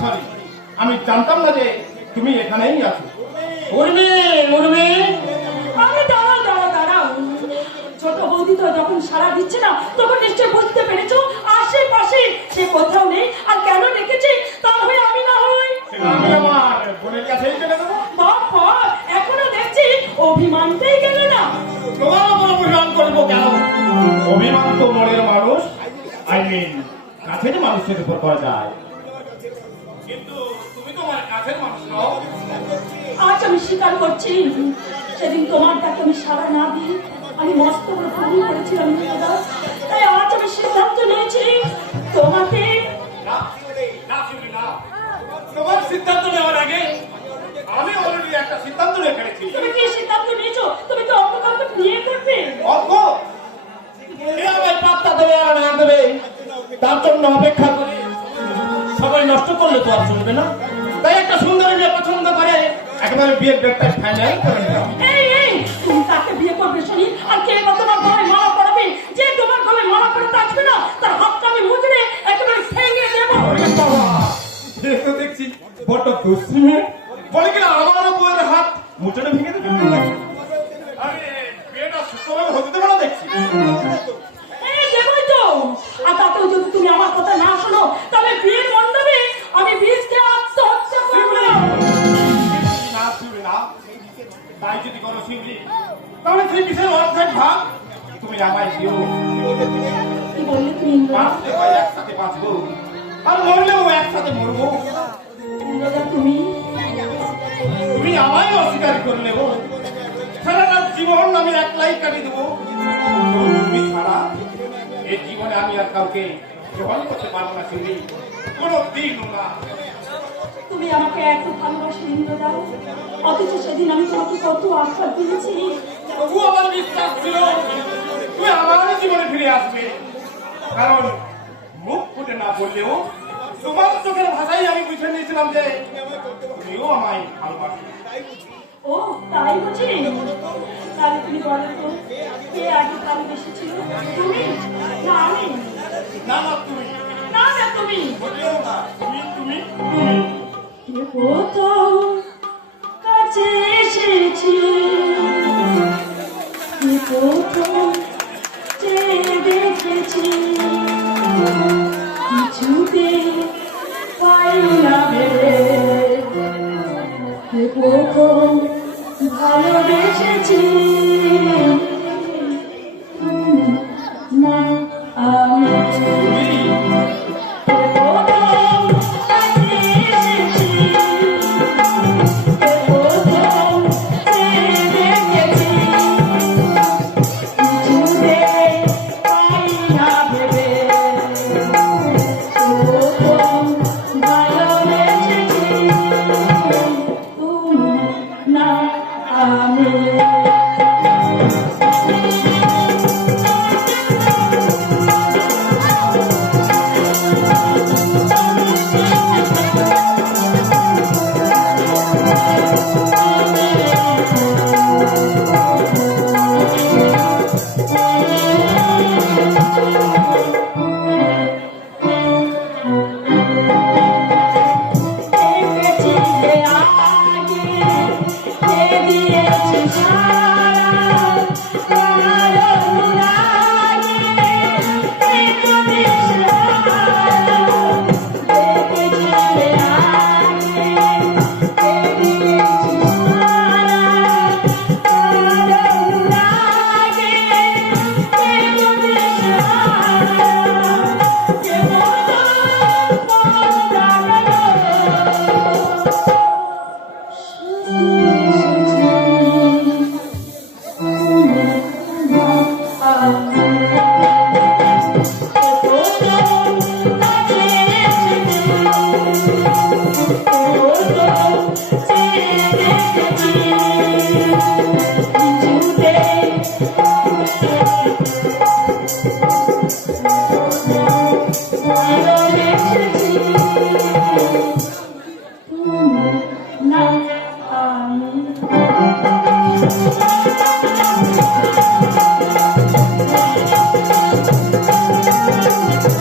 সরি, আমি জানতাম না যে তুমি এখানেই আছো। উর্মি, উর্মি, আরে দাঁড়াও দাঁড়াও দাঁড়াও, ছোট বৌদি তো যখন সারা দিচ্ছে না তখন নিশ্চয় বুঝতে পেরেছো আশেপাশে সে কোথাও নেই। আর কেন রেখেছে তার হয়ে আমি না হই? আমি আমার বোনের কাছেই চলে দেবো। বাবা, এখনো দেখছি অভিমানটাই গেলে না। তোমার উপর অভিমান করবো কেন? অভিমান তো মনের মানুষ, আই মিন কাছের মানুষের উপর করা যায়, কিন্তু তুমি তো আমার কাছের মানুষ নও। আজ আমি স্বীকার করছি, সেদিন তোমার ডাকে আমি সারা না দিই আমি মস্ত করে ভুল করেছিলাম দাদা। তাই আজ আমি সিদ্ধান্ত নিয়েছি তোমাকে। তোমার সিদ্ধান্ত নেওয়ার আগে আমি অলরেডি একটা সিদ্ধান্ত নিয়ে ফেলেছি। তুমি কি সিদ্ধান্ত নিয়েছো? তুমি তো অন্য কাউকে বিয়ে করবে? অল্প আমায় পাত্তা দেবে আর না দেবে তার জন্য অপেক্ষা করে সবাই নষ্ট করলে তো আর চলবে না। তাই একটা সুন্দর মেয়ে পছন্দ করে একেবারে বিয়ের ডেটটা ফাইনাল করে নিলাম। এই তুমি তাকে বিয়ে করবে শুনি, আর কে বা তোমার গলায় মালা পরাবে? যে তোমার গলায় মালা পরাতে আসবে না তার হাতটা আমি মুচড়ে একেবারে ভেঙে দেবো। তো দেখছি বড় দুশ্চিন্তা বলে কিনা আমারও বউয়ের হাত মুচড়ে ভেঙে দেবে। আরে বিয়েটা সুস্থভাবে হতে দেবে না দেখছি। দেবই তো। আর তাতেও যদি তুমি আমার কথা না শোনো তাহলে বিয়ে মণ্ডপে আমি বীজকে আত্মহত্যা করবো। তুমি আমায় দিও। কি বললে তুমি ইন্দ্রদা? বাঁচলে হয় একসাথে বাঁচবো, আর মরলেও একসাথে মরবো। ইন্দ্রদা তুমি তুমি আমায় অস্বীকার করলেও সারাটা জীবন আমি একলাই কাটিয়ে দেবো। তুমি ছাড়া এই জীবনে আমি আর কাউকে গ্রহণ করতে পারবো না শুনি, কোনো দিনও না। তুমি আমাকে এত ভালোবাসো ইন্দ্রদা, অথচ সেদিন আমি তোমাকে কত আশ্বাস দিয়েছি। তবু আমার বিশ্বাস ছিল তুমি আমার জীবনে ফিরে আসবে, কারণ মুখ ফুটে না বললেও তোমার চোখের ভাষাই আমি বুঝে নিয়েছিলাম যে তুমিও আমায় ভালোবাসো। ও তাই বুঝি? তাহলে তুমি বলো তো, কে আগে ভালোবেসেছিল, তুমি না আমি? না না তুমি, না না তুমি। বললেও না তুমি তুমি তুমি। কে প্রথম কাছে এসেছি, কে প্রথম চেয়ে দেখেছি, কিছুতে পাই না ভেবে, কে প্রথম ভালোবেসেছি, না আমি। কে প্রথম কাছে এসেছি, কে প্রথম চেয়ে দেখেছি, কিছুতে পাই না ভেবে, প্রথম ভালোবেসেছি, তুমি না আমি। দেখেছি যে আগে কে দিয়েছি সারা, তার অনুরাগে কে করিস হারা। দেখেছি যে আগে কে দিয়েছি সারা, তার অনুরাগে কে করিস হারা। কে কিছুতে